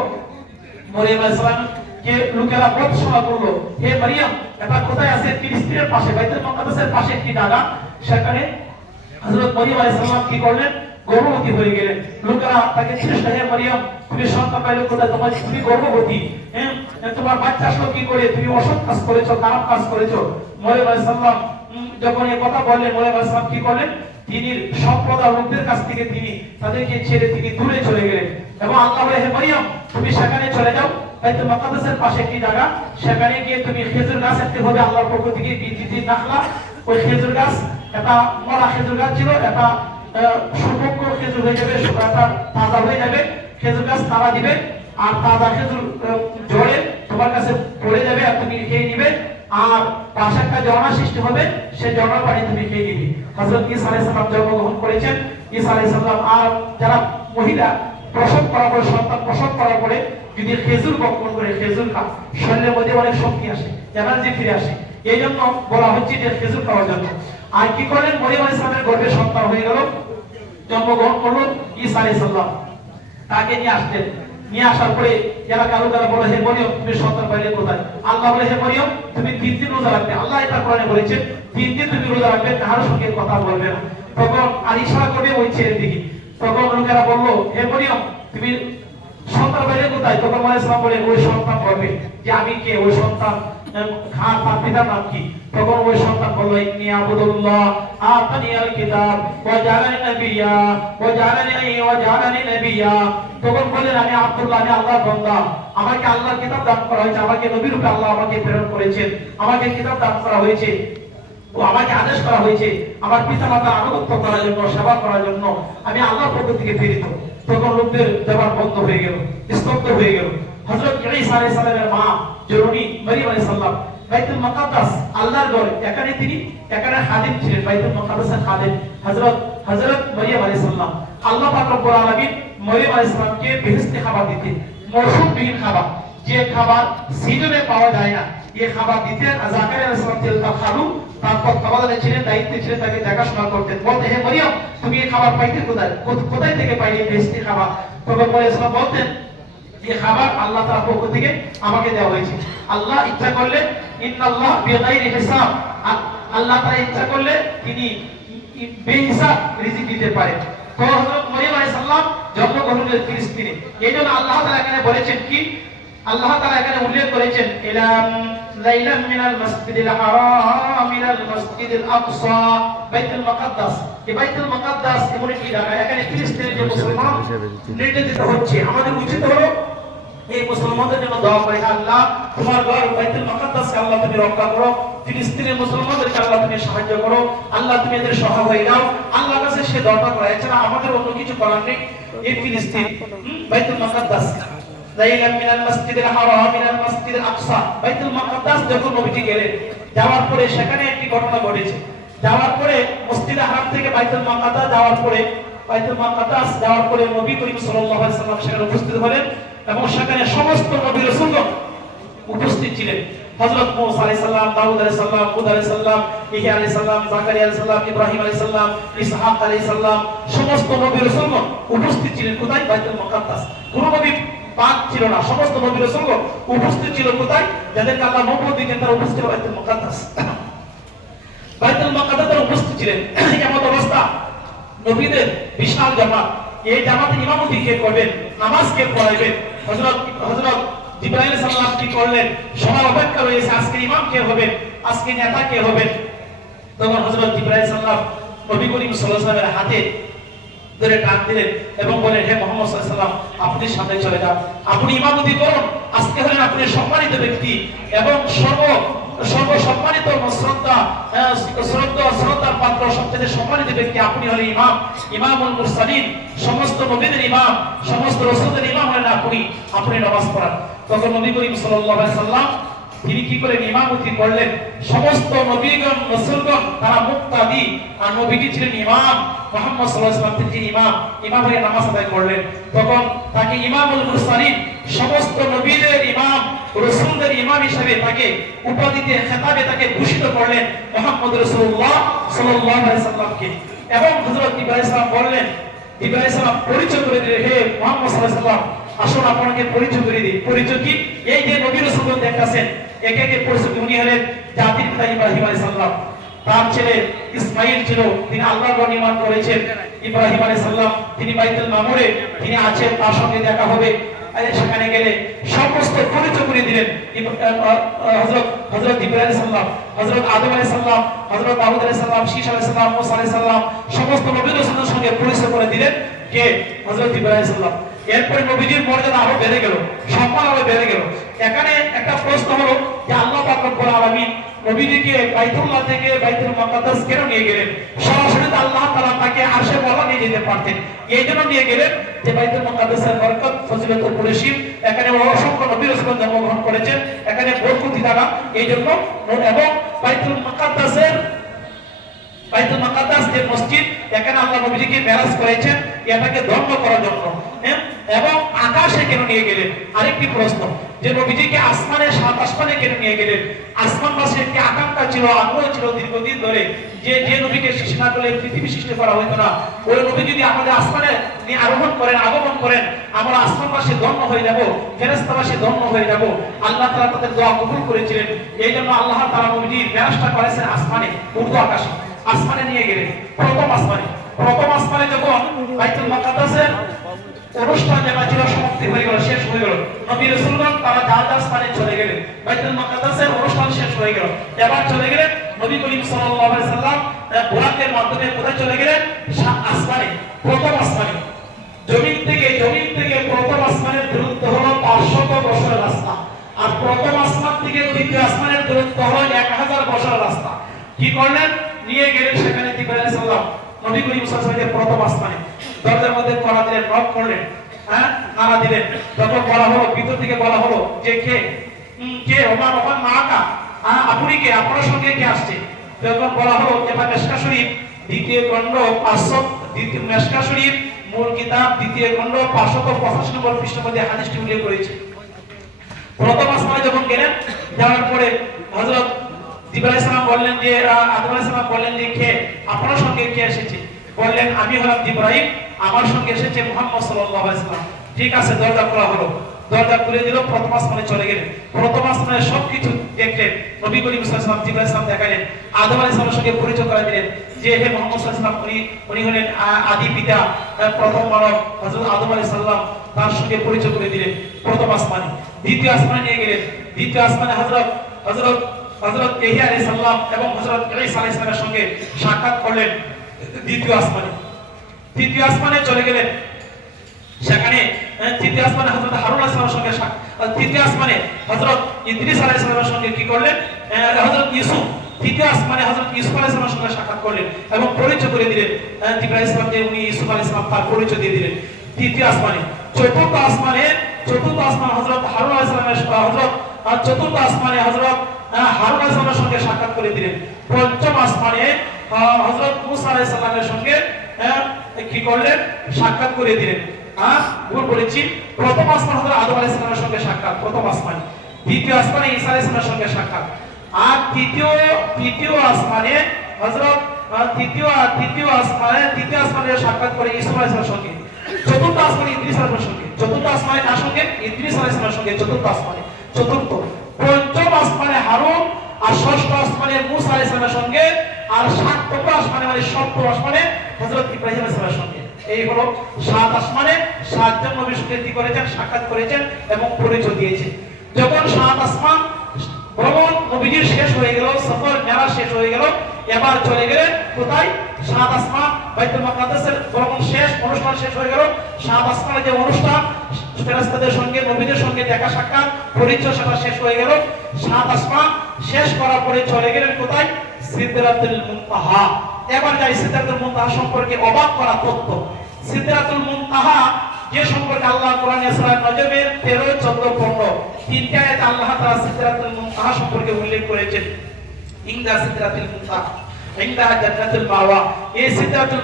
মারিয়াম আলাইহিস সালাম কে লোকেরা বদশোনা করলো, হে মারিয়াম, এটা কোথায় আছে? ফিলিস্তিনের পাশে, বাইতুল মুকাদ্দাসের পাশে একটি জায়গা। সেখানে হযরত মারিয়াম আলাইহিস সালাম কি করলেন? গর্ভবতী হয়ে গেলেন। লোকেরা তাকে জিজ্ঞাসা, হে মারিয়াম, তুমি সন্তান পাইলে কোথায়? তুমি গর্ভবতী, তোমার বাচ্চা আসলো কি করে? তুমি অসৎ কাজ করেছো, খারাপ কাজ করেছো। মারিয়াম আলাইহিস সালাম যখন এই কথা বললেন, মারিয়াম আলাইহিস সালাম কি করলেন? তিনি সম্প্রদায় লোকদের কাছ থেকে তিনি তাদেরকে ছেড়ে তিনি দূরে চলে গেলেন এবং আল্লাহ বলে, হে মারিয়াম, তুমি সেখানে চলে যাও বাইতুল মাকদাসের পাশে একটি জায়গা, সেখানে গিয়ে তুমি খেজুর গাছ একটি হবে আল্লাহর পক্ষ থেকে বিজিতি নাখলা, ওই খেজুর গাছ একটা মরা খেজুর গাছ ছিল, একটা সুপক্ষ খেজুর হয়ে যাবে, একটা তাজা হয়ে যাবে খেজুর গাছ, তারা দিবে আর তাজা খেজুর জড়ে তোমার কাছে পড়ে যাবে আর তুমি খেয়ে নিবে, আর পাশে একটা ঝর্ণা সৃষ্টি হবে, সেই ঝর্ণার পানি তুমি খেয়ে নিবে। হযরত ঈসা আলাইহিস সালাম জন্মগ্রহণ করেছেন। ঈসা আলাইহিস সালাম আর যারা মহিলা প্রসব করার পরে, সন্তান প্রসব করার পরে যদি খেজুর বপন করে খেজুর খায়, শরীরের মধ্যে অনেক শক্তি আসে, এনার্জি ফিরে আসে, এই জন্য বলা হচ্ছে যে খেজুর খাওয়ার জন্য। আর কি করলেন, মরিয়ম আলাইহিস সালামের গর্ভে সন্তান হয়ে গেল, জন্মগ্রহণ করলো ঈসা আলাইহিস সালাম। তাকে নিয়ে আসলেন, নিয়ে আসার পরে এলাকার লোকেরা বলে, হে মরিয়ম তুমি সন্তান পাইলে কোথায়? আল্লাহ বলে, হে মরিয়ম তুমি 3 দিন রোজা রাখবে। আল্লাহ এটা কোরআনে বলেছেন 3 দিন তুমি রোজা রাখবে, কারোর সঙ্গে কথা বলবে না। তখন আর ইশারা করবে ওই ছেলের দিকে। তখন লোকেরা বললো, হে মরিয়ম তুমি সন্তান পাইলে কোথায়? তখন মরিয়ম বলে, ওই সন্তান বলবে যে আমি কে, ওই সন্তান খান তার পিতার নাম কি? তখন ওই সন্তান বলল, ইন্নী আবুদুল্লাহ আতানিয়াল কিতাব ওয়া জাআলানি নাবিয়্যা ওয়া জাআলানি নাবিয়্যা। তখন বললেন, আমি আব্দুল্লাহ, আমি আল্লাহর বান্দা, আমাকে আল্লাহর কিতাব দান করা হয়েছে, আমাকে নবী রূপে আল্লাহ আমাকে প্রেরণ করেছেন, আমাকে কিতাব দান করা হয়েছে, ও আমাকে আদেশ করা হয়েছে আমার পিতামাতার আনুগত্য করার জন্য, সেবা করার জন্য, আমি আল্লাহর পক্ষ থেকে প্রেরিত। তখন লোকদের জবান বন্ধ হয়ে গেল, স্তব্ধ হয়ে গেল। হযরত ঈসা আলাইহিস সালামের মা জননী মরিয়ম আলাইহিস সালাম বাইতুল মাকদাস আল্লাহর ঘর, এখানে খাদিম ছিলেন, বাইতুল মাকদাসের খাদিম হযরত মরিয়ম আলাইহিস সালাম। আল্লাহ পাক রব্বুল আলামিন মরিয়ম আলাইহিস সালামকে বেহেশতি খাবার দিতেন, মৌসুমবিহীন খাবার, যে খাবার সিজনে পাওয়া যায় না, এই খাবার দিতেন। জাকারিয়া আলাইহিস সালাম ছিলেন তার খালু, তার তত্ত্বাবধানে ছিলেন, দায়িত্বে ছিলেন, তাকে দেখাশোনা করতেন। বলতেন, হে মরিয়ম তুমি এই খাবার পাইতে কোথায় থেকে পাইলে বেহেশতি খাবার? তখন মরিয়ম সালাম বলতেন, এই খাবার আল্লাহ তাআলার পক্ষ থেকে আমাকে দেওয়া হয়েছে। আল্লাহ ইচ্ছা করলে, ইন্নাল্লাহ বিগাইরি হিসাব, আল্লাহ তাআলা ইচ্ছা করলে তিনি বেহিসাব রিজিক দিতে পারেন। তো হযরত মরিয়ম আলাইহিস সালাম জন্মগ্রহণ করেন ফিলিস্তিনে। এইজন্য আল্লাহ তাআলা এখানে বলেছেন কি, আল্লাহ তাআলা এখানে উল্লেখ করেছেন, ইলাম লাইলাম মিনাল মাসজিদিল হারাম ইলাল মাসজিদিল আকসা, বাইতুল মাকদাস। এই বাইতুল মাকদাস এমন একটি জায়গা, এখানে ফিলিস্তিনের যে মুসলমান নির্যাতিত হচ্ছে, আমাদের উচিত হলো এই মুসলমানদের জন্য দোয়া করি, আল্লাহ তোমার ঘর বাইতুল মাকদাসকে আল্লাহ তুমি রক্ষা করো, ফিলিস্তিনের মুসলমানদেরকে আল্লাহ তুমি সাহায্য করো, আল্লাহ তুমি এদের সহায় হয়ে দাও। আল্লাহর কাছে সে দোয়াটা করে, এছাড়া আমাদের অন্য কিছু করার নেই। এই ফিলিস্তিন বাইতুল মাকদাস, লাইলাম মিনাল মাসজিদিল হারাম ইলাল মাসজিদিল আকসা, বাইতুল মাকদাস যখন নবীজি গেলেন, যাওয়ার পরে সেখানে একটি ঘটনা ঘটেছে। যাওয়ার পরে মসজিদে হারাম থেকে বাইতুল মাকদাস যাওয়ার পরে নবী করিম সাল্লাল্লাহু আলাইহি ওয়াসাল্লাম সেখানে উপস্থিত হলেন এবং সেখানে সমস্ত নবী রাসূলগণ উপস্থিত ছিলেন। হযরত মূসা আলাইহিস সালাম, দাউদ আলাইহিস সালাম, হুদ আলাইহিস সালাম, ইহয়া আলাইহিস সালাম, জাকারিয়া আলাইহিস সালাম, ইব্রাহিম আলাইহিস সালাম, ইসহাক আলাইহিস সালাম, সমস্ত নবী রাসূলগণ উপস্থিত ছিলেন। কোথায়? বাইতুল মাকদাস। কোন নবী বাদ ছিল না, সমস্ত নবী রাসূলগণ উপস্থিত ছিল। কোথায়? যাদেরকে আল্লাহ নবুয়ত দিয়েছেন তারা উপস্থিত বাইতুল মাকদাস। বাইতুল মাকদাসে উপস্থিত ছিলেন। এমন অবস্থা, নবীদের বিশাল জামাত, এই জামাতে ইমামতি কে করবেন, নামাজ কে পড়াবেন? হযরত জিবরাইল আলাইহিস সালাম কি করলেন? সবাই অপেক্ষা রয়েছে, আজকে ইমাম কে হবেন, আজকে নেতা কে হবেন? তখন হযরত জিবরাইল আলাইহিস সালাম নবী করিম সাল্লাল্লাহু আলাইহি ওয়াসাল্লামের হাতে ধরে টান দিলেন এবং বলেন, হে মুহাম্মদ সাল্লাল্লাহু আলাইহি ওয়াসাল্লাম আপনি সামনে চলে যান, আপনি ইমামতি করুন। আজকে হলেন আপনি সম্মানিত ব্যক্তি এবং সর্বসম্মানিত শ্রদ্ধার পাত্র, সবচেয়ে সম্মানিত ব্যক্তি আপনি হলেন ইমামুল মুরসালিন, সমস্ত নবীদের ইমাম, সমস্ত রাসূলদের ইমাম হলেন আপনি নামাজ পড়ান। তখন নবী করিম সাল্লাল্লাহু আলাইহি ওয়াসাল্লাম তিনি কি করেন? ইমামতি করলেন। সমস্ত নবীগণ রাসূলগণ তারা মুক্তাদি, আর নবীজি ছিলেন ইমাম, মুহাম্মদ সাল্লাল্লাহু আলাইহি ওয়াসাল্লাম তিনি ইমাম হয়ে নামাজ আদায় করলেন। তখন তাকে ইমামুল মুরসালিন, সমস্ত নবীদের ইমাম, রাসূলদের ইমাম হিসেবে তাকে উপাধিতে, খেতাবে তাকে ভূষিত করলেন মুহাম্মদ রাসূলুল্লাহ সাল্লাল্লাহু আলাইহি ওয়াসাল্লামকে। এবং হযরত ইব্রাহিম আলাইহিস সালাম বললেন, ইব্রাহিম আলাইহিস সালাম পরিচয় করে দিলেন, হে মুহাম্মদ সাল্লাল্লাহু আলাইহি ওয়াসাল্লাম আসুন আপনাকে পরিচয় করে দিই। পরিচয় কি? এই যে নবী রাসূলগণ দেখতেছেন, একে একে পরিচয়। উনি হলেন জাতির পিতা ইব্রাহিম আলাইহিস সালাম, তার ছেলে ইসমাঈল ছিল, তিনি আল্লাহর ঘর নির্মাণ করেছেন। ইব্রাহিম আলাইহিস সালাম তিনি বাইতুল মামুরে তিনি আছেন, তার সঙ্গে দেখা হবে, সেখানে গেলে সমস্ত পরিচয় করে দিলেন। হযরত ইব্রাহিম আলাইহিস সালাম, হযরত আদম আলাইহিস সালাম, হযরত দাউদ আলাইহিস সালাম, শীশ আলাইহিস সালাম, মুসা আলাইহিস সালাম, সমস্ত নবী রাসূলদের সঙ্গে পরিচয় করে দিলেন কে? হযরত ইব্রাহিম আলাইহিস সালাম। এরপরে নবীজির মর্যাদা আরো বেড়ে গেল, সম্মান আরো বেড়ে গেল। এখানে একটা প্রশ্ন হলো যে আল্লাহ পাক রব্বুল আলামিন নবীজিকে বাইতুল্লাহ থেকে বাইতুল মুকাদ্দাস কেন নিয়ে গেলেন? সরাসরি তো আল্লাহ তাআলা তাকে আরশে বলা নিয়ে যেতে পারতেন, এই জন্য নিয়ে গেলেন যে বাইতুল মুকাদ্দাসের বরকত ফজিলত ও পরিসীম, এখানে অসংখ্য নবী রাসূল জন্মগ্রহণ করেছেন, এখানে বরকতি দ্বারা, এই জন্য। এবং বাইতুল মুকাদ্দাস যে মসজিদ, এখানে আল্লাহ নবীজিকে মেরাজ করেছেন এটাকে ধন্য করার জন্য। এবং আকাশে কেন নিয়ে গেলেন? আরেকটি প্রশ্ন, যে নবীজিকে আসমানে, সাত আসমানে কেন নিয়ে গেলেন? আসমানবাসীর একটি আকাঙ্ক্ষা ছিল, আগ্রহ ছিল দীর্ঘদিন ধরে, যে নবীকে সৃষ্টি না করলে পৃথিবী সৃষ্টি করা হতো না। ওই নবী যদি আমাদের আসমানে আগমন করেন, আমরা আসমানবাসী ধন্য হয়ে যাব, ফেরেশতাবাসী ধন্য হয়ে যাব। আল্লাহ তাআলা তাদের দোয়া কবুল করেছিলেন, এই জন্য আল্লাহ তাআলা নবীজির মেরাজটা করেছেন আসমানে, ঊর্ধ্ব আকাশে। আসমানে নিয়ে গেলেন, প্রথম আসমানে যখন বাইতুল মুকাদ্দাসের অনুষ্ঠান যেটা ছিল সমাপ্তি হয়ে গেল, শেষ হয়ে গেল, নবী রাসূলগণ তারা যার আসমানে চলে গেলেন, বাইতুল মুকাদ্দাসের অনুষ্ঠান শেষ হয়ে গেল। এবার চলে গেলেন নবী করিম সাল্লাল্লাহু আলাইহি সাল্লাম বুরাকের মাধ্যমে কোথায় চলে গেলেন? আসমানে, প্রথম আসমানে। জমিন থেকে প্রথম আসমানের দূরত্ব হলো 500 বছরের রাস্তা, আর প্রথম আসমান থেকে দ্বিতীয় আসমানের দূরত্ব হলো 1000 বছরের রাস্তা। কি করলেন? নিয়ে গেলেন সেখানে জিবরাইল আলাইহিস সালাম নবী করিম সাল্লাল্লাহু আলাইহি ওয়াসাল্লাম প্রথম আসমানে, দরজার মধ্যে কড়া দিলেন, নক করলেন, নাড়া দিলেন। তখন বলা হলো, ভিতর থেকে বলা হলো যে কে ওমর মাকা, আপনি কে, আপনার সঙ্গে কে আসছে? তখন বলা হলো এটা মিশকাত শরীফ দ্বিতীয় খণ্ড 500, দ্বিতীয় মিশকাত শরীফ মূল কিতাব দ্বিতীয় খণ্ড 585 নম্বর পৃষ্ঠার মধ্যে হাদিসটি উল্লেখ করেছে। প্রথম আসমানে যখন গেলেন, যাওয়ার পরে হযরত জিবরাইল আলাইহিস সালাম বললেন যে আদম আলাইহিস সালাম বললেন যে কে, আপনার সঙ্গে কে এসেছে? বললেন আমি হলাম জিবরাইল, আমার সঙ্গে এসেছে মুহাম্মদ সাল্লাল্লাহু আলাইহি ওয়াসাল্লাম। ঠিক আছে, দরজা খোলা হলো, দরজা খুলে দিল, প্রথম আসমানে চলে গেলেন। প্রথম আসমানে সবকিছু দেখলেন, নবী করিম সাল্লাল্লাহু আলাইহি ওয়াসাল্লাম জিবরাইল আলাইহিস সালাম দেখালেন, আদম আলাইহিস সালামের সঙ্গে পরিচয় করে দিলেন যে হে মুহাম্মদ সাল্লাল্লাহু আলাইহি ওয়াসাল্লাম, উনি হলেন আদি পিতা, প্রথম মানব হযরত আদম আলাইহিস সালাম, তার সঙ্গে পরিচয় করে দিলেন প্রথম আসমানে। দ্বিতীয় আসমানে নিয়ে গেলেন, দ্বিতীয় আসমানে হযরত ইহ্যা আলাইহিস সালাম এবং হযরত ঈসা আলাইহিস সালামের সঙ্গে সাক্ষাৎ করলেন দ্বিতীয় আসমানে। তৃতীয় আসমানে চলে গেলেন, সেখানে তৃতীয় আসমানে হযরত হারুন আলাইহিস সালামের সঙ্গে তৃতীয় আসমানে হযরত ইদ্রিস আলাইহিস সালামের সঙ্গে কি করলেন? হযরত ইউসুফ, তৃতীয় আসমানে হযরত ইউসুফ আলাইহিস সালামের সঙ্গে সাক্ষাৎ করলেন এবং পরিচয় করে দিলেন। জিবরাইল আলাইহিস সালাম যে উনি ইউসুফ আলাইহিস সালাম, তার পরিচয় দিয়ে দিলেন তৃতীয় আসমানে। চতুর্থ আসমানে হযরত হারুন আলাইহিস সালামের চতুর্থ আসমানে হযরত হারুন আলাইহিস সালামের সঙ্গে সাক্ষাৎ করে দিলেন। পঞ্চম আসমানে হযরত মুসা আলাইহিস সালামের সঙ্গে কি করলেন? সাক্ষাৎ করে দিলেন। ভুল বলেছি, প্রথম আসমান হযরত আদম আলাইহিস সালামের সঙ্গে সাক্ষাৎ প্রথম আসমানে, দ্বিতীয় আসমানে ঈসা আলাইহিস সালামের সঙ্গে সাক্ষাৎ, আর তৃতীয় আসমানে হযরত তৃতীয় আসমানে সাক্ষাৎ করে ইউসুফ আলাইহিস সালামের সঙ্গে। চতুর্থ আসমানে ইদ্রিস আলাইহিস সালামের সঙ্গে, চতুর্থ আসমানে কার সঙ্গে? ইদ্রিস আলাইহিস সালামের সঙ্গে, চতুর্থ আসমানে। পঞ্চম আসমানে হারুন, আর ষষ্ঠ আসমানে মুসা আলাইহিস সালামের সঙ্গে, আর সাতম আসমানে মানে সপ্তম আসমানে হযরত ইব্রাহিম আলাইহিস সালামের সঙ্গে। এই হলো সাত আসমানে সাতজন নবীর সঙ্গে কি করেছেন? সাক্ষাৎ করেছেন এবং পরিচয় দিয়েছেন। যখন সাত আসমান ভ্রমণ নবীজির শেষ হয়ে গেল, সফর মেরাজ শেষ হয়ে গেল, এবার চলে গেলেন কোথায়? সাত আসমান, বাইতুল মুকাদ্দাসের ভ্রমণ শেষ, অনুষ্ঠান শেষ হয়ে গেল। সাত আসমানে যে অনুষ্ঠান, ফেরেশতাদের সঙ্গে নবীদের সঙ্গে দেখা সাক্ষাৎ পরিচয়, সেটা শেষ হয়ে গেল। সাত আসমান শেষ করার পরে চলে গেলেন কোথায়? সিদরাতুল মুনতাহা। এবার যাই সিদরাতুল মুনতাহা সম্পর্কে অবাক করা তথ্য। সিদরাতুল মুনতাহা যে সম্পর্কে আল্লাহ কোরআনে সূরা নজমের 13, 14, 15 তিনটা আয়াতে আল্লাহ তাআলা সিদরাতুল মুনতাহা সম্পর্কে উল্লেখ করেছেন। ইনদা সিদরাতুল মুনতাহা ইনদা জান্নাতুল মাওয়া। এই সিদরাতুল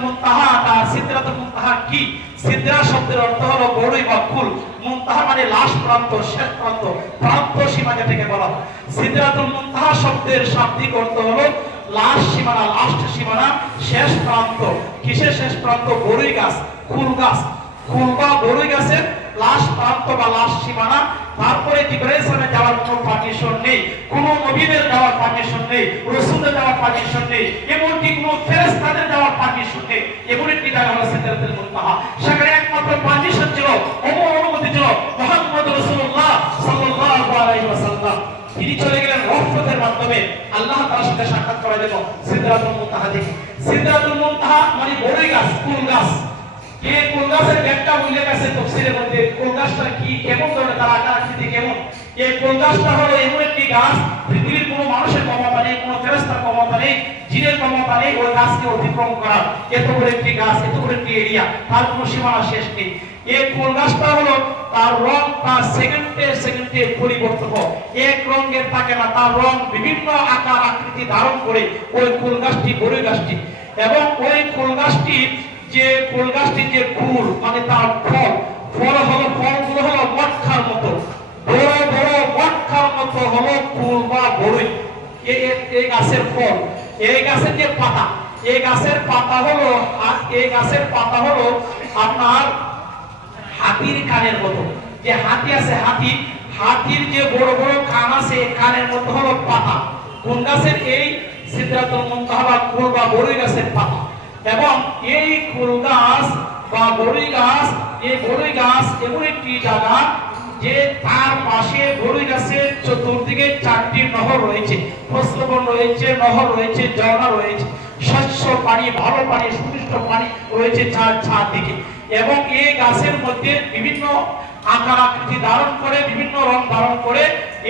মুনতাহা কি? সিদরা শব্দের অর্থ হলো বড়ই বা ফুল, মুনতাহা মানে লাস্ট প্রান্ত, শেষ প্রান্ত, প্রান্ত সীমা যেটাকে বলা হয়। সিদরাতুল মুনতাহা শব্দের শাব্দিক অর্থ হলো লাস্ট সীমানা, লাস্ট সীমানা, শেষ প্রান্ত। কিসের শেষ প্রান্ত? বড়ই গাছ, ফুল গাছ, ফুল বা বড়ই গাছের লাস্ট প্রান্ত বা লাস্ট সীমানা। তারপরে জিবরাইল সালামের যাওয়ার কোনো পারমিশন নেই, কোনো নবীদের যাওয়ার পারমিশন নেই, রাসূলদের যাওয়ার পারমিশন নেই, এমনকি কোনো ফেরেশতাদের যাওয়ার পারমিশন নেই। এমন একটি জায়গা হলো সিদরাতুল মুনতাহা। সেখানে একমাত্র পারমিশন ছিল, অনুমতি ছিল মুহাম্মদ রাসূলুল্লাহ সাল্লাল্লাহু আলাইহি ওয়াসাল্লাম। তিনি চলে গেলেন রহমতের মাধ্যমে আল্লাহ তাআলার সাথে সাক্ষাৎ করার জন্য সিদরাতুল মুনতাহা থেকে। সিদরাতুল মুনতাহা মানে বড়ই গাছ, ফুল গাছ, এই কুল গাছের ব্যাখ্যা উল্লেখ আছে তাফসীরের মধ্যে। কুল গাছটা কি, কেমন ধরনের, তার আকার আকৃতি কেমন? এই কুল গাছটা হলো এমন একটি গাছ, পৃথিবীর কোনো মানুষের ক্ষমতা নেই, কোনো ফেরেশতার ক্ষমতা নেই, জিনের ক্ষমতা নেই ওই গাছকে অতিক্রম করার। এত বড় একটি গাছ, এত বড় একটি এরিয়া, তার কোনো সীমানা শেষ নেই। এই কুল গাছটা হলো তার রং তার সেকেন্ডে সেকেন্ডে পরিবর্তন হয়, এক রঙের থাকে না, তার রং বিভিন্ন আকার আকৃতি ধারণ করে ওই কুল গাছটি, বড়ই গাছটি। এবং ওই কুল গাছটি যে কুল গাছটির যে কুল মানে তার ফল, ফলগুলো হলো মটকার মতো, বড় বড় মটকার মতো হলো কুল বা বড়ই। এই গাছের ফল, এই গাছের যে পাতা, এই গাছের পাতা হলো আপনার হাতির কানের মতো। যে হাতি আছে, হাতির যে বড় বড় কান আছে, কানের মতো হলো পাতা। কোন গাছের? এই সিদরাতুল মুনতাহা বা কুল বা বড়ই গাছের পাতা। এবং এই কুল গাছ বা বড়ই গাছ, এই বড়ই গাছ এমন একটি জায়গা যে তার পাশে বড়ই গাছের চতুর্দিকে 4টি নহর রয়েছে, প্রস্রবণ রয়েছে, নহর রয়েছে, ঝর্ণা রয়েছে, স্বচ্ছ পানি, ভালো পানি, সুমিষ্ট পানি রয়েছে চারদিকে। এবং এই গাছের মধ্যে বিভিন্ন আকার আকৃতি ধারণ করে, বিভিন্ন রং ধারণ করে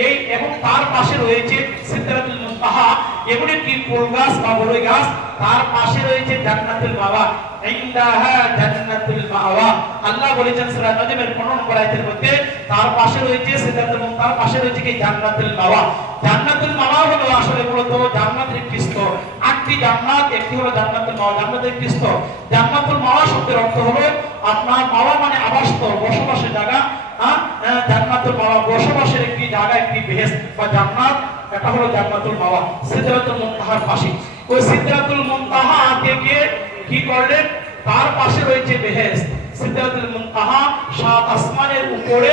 এই, এবং তার পাশে রয়েছে সিদরাতুল মুনতাহা, এমন একটি কুল গাছ বা বড়ই গাছ, তার পাশে রয়েছে জান্নাতুল মাওয়া, ইনদাহা জান্নাতুল মাওয়া। আল্লাহ বলেছেন সূরা নজমের 15 নম্বর আয়াতের মধ্যে, তার পাশে রয়েছে সিদরাতুল মুনতাহা, পাশে রয়েছে কি জান্নাতুল মাওয়া। জান্নাতুল মাওয়া হলো আসলে মূলত জান্নাতের একটি স্তর। 8টি জান্নাত, একটি হলো জান্নাতুল মাওয়া, জান্নাতের একটি স্তর। জান্নাতুল মাওয়া শব্দের অর্থ হলো আপনার, মাওয়া মানে আবাসস্থল, বসবাসের জায়গা। জান্নাতুল মাওয়া বসবাসের একটি জায়গা, একটি বেহেশত বা জান্নাত, এটা হলো জান্নাতুল মাওয়া সিদরাতুল মুনতাহার পাশে। ওই সিদরাতুল মুনতাহা থেকে কি করলেন? তার পাশে রয়েছে বেহেশত। সিদরাতুল মুনতাহা 7 আসমানের উপরে,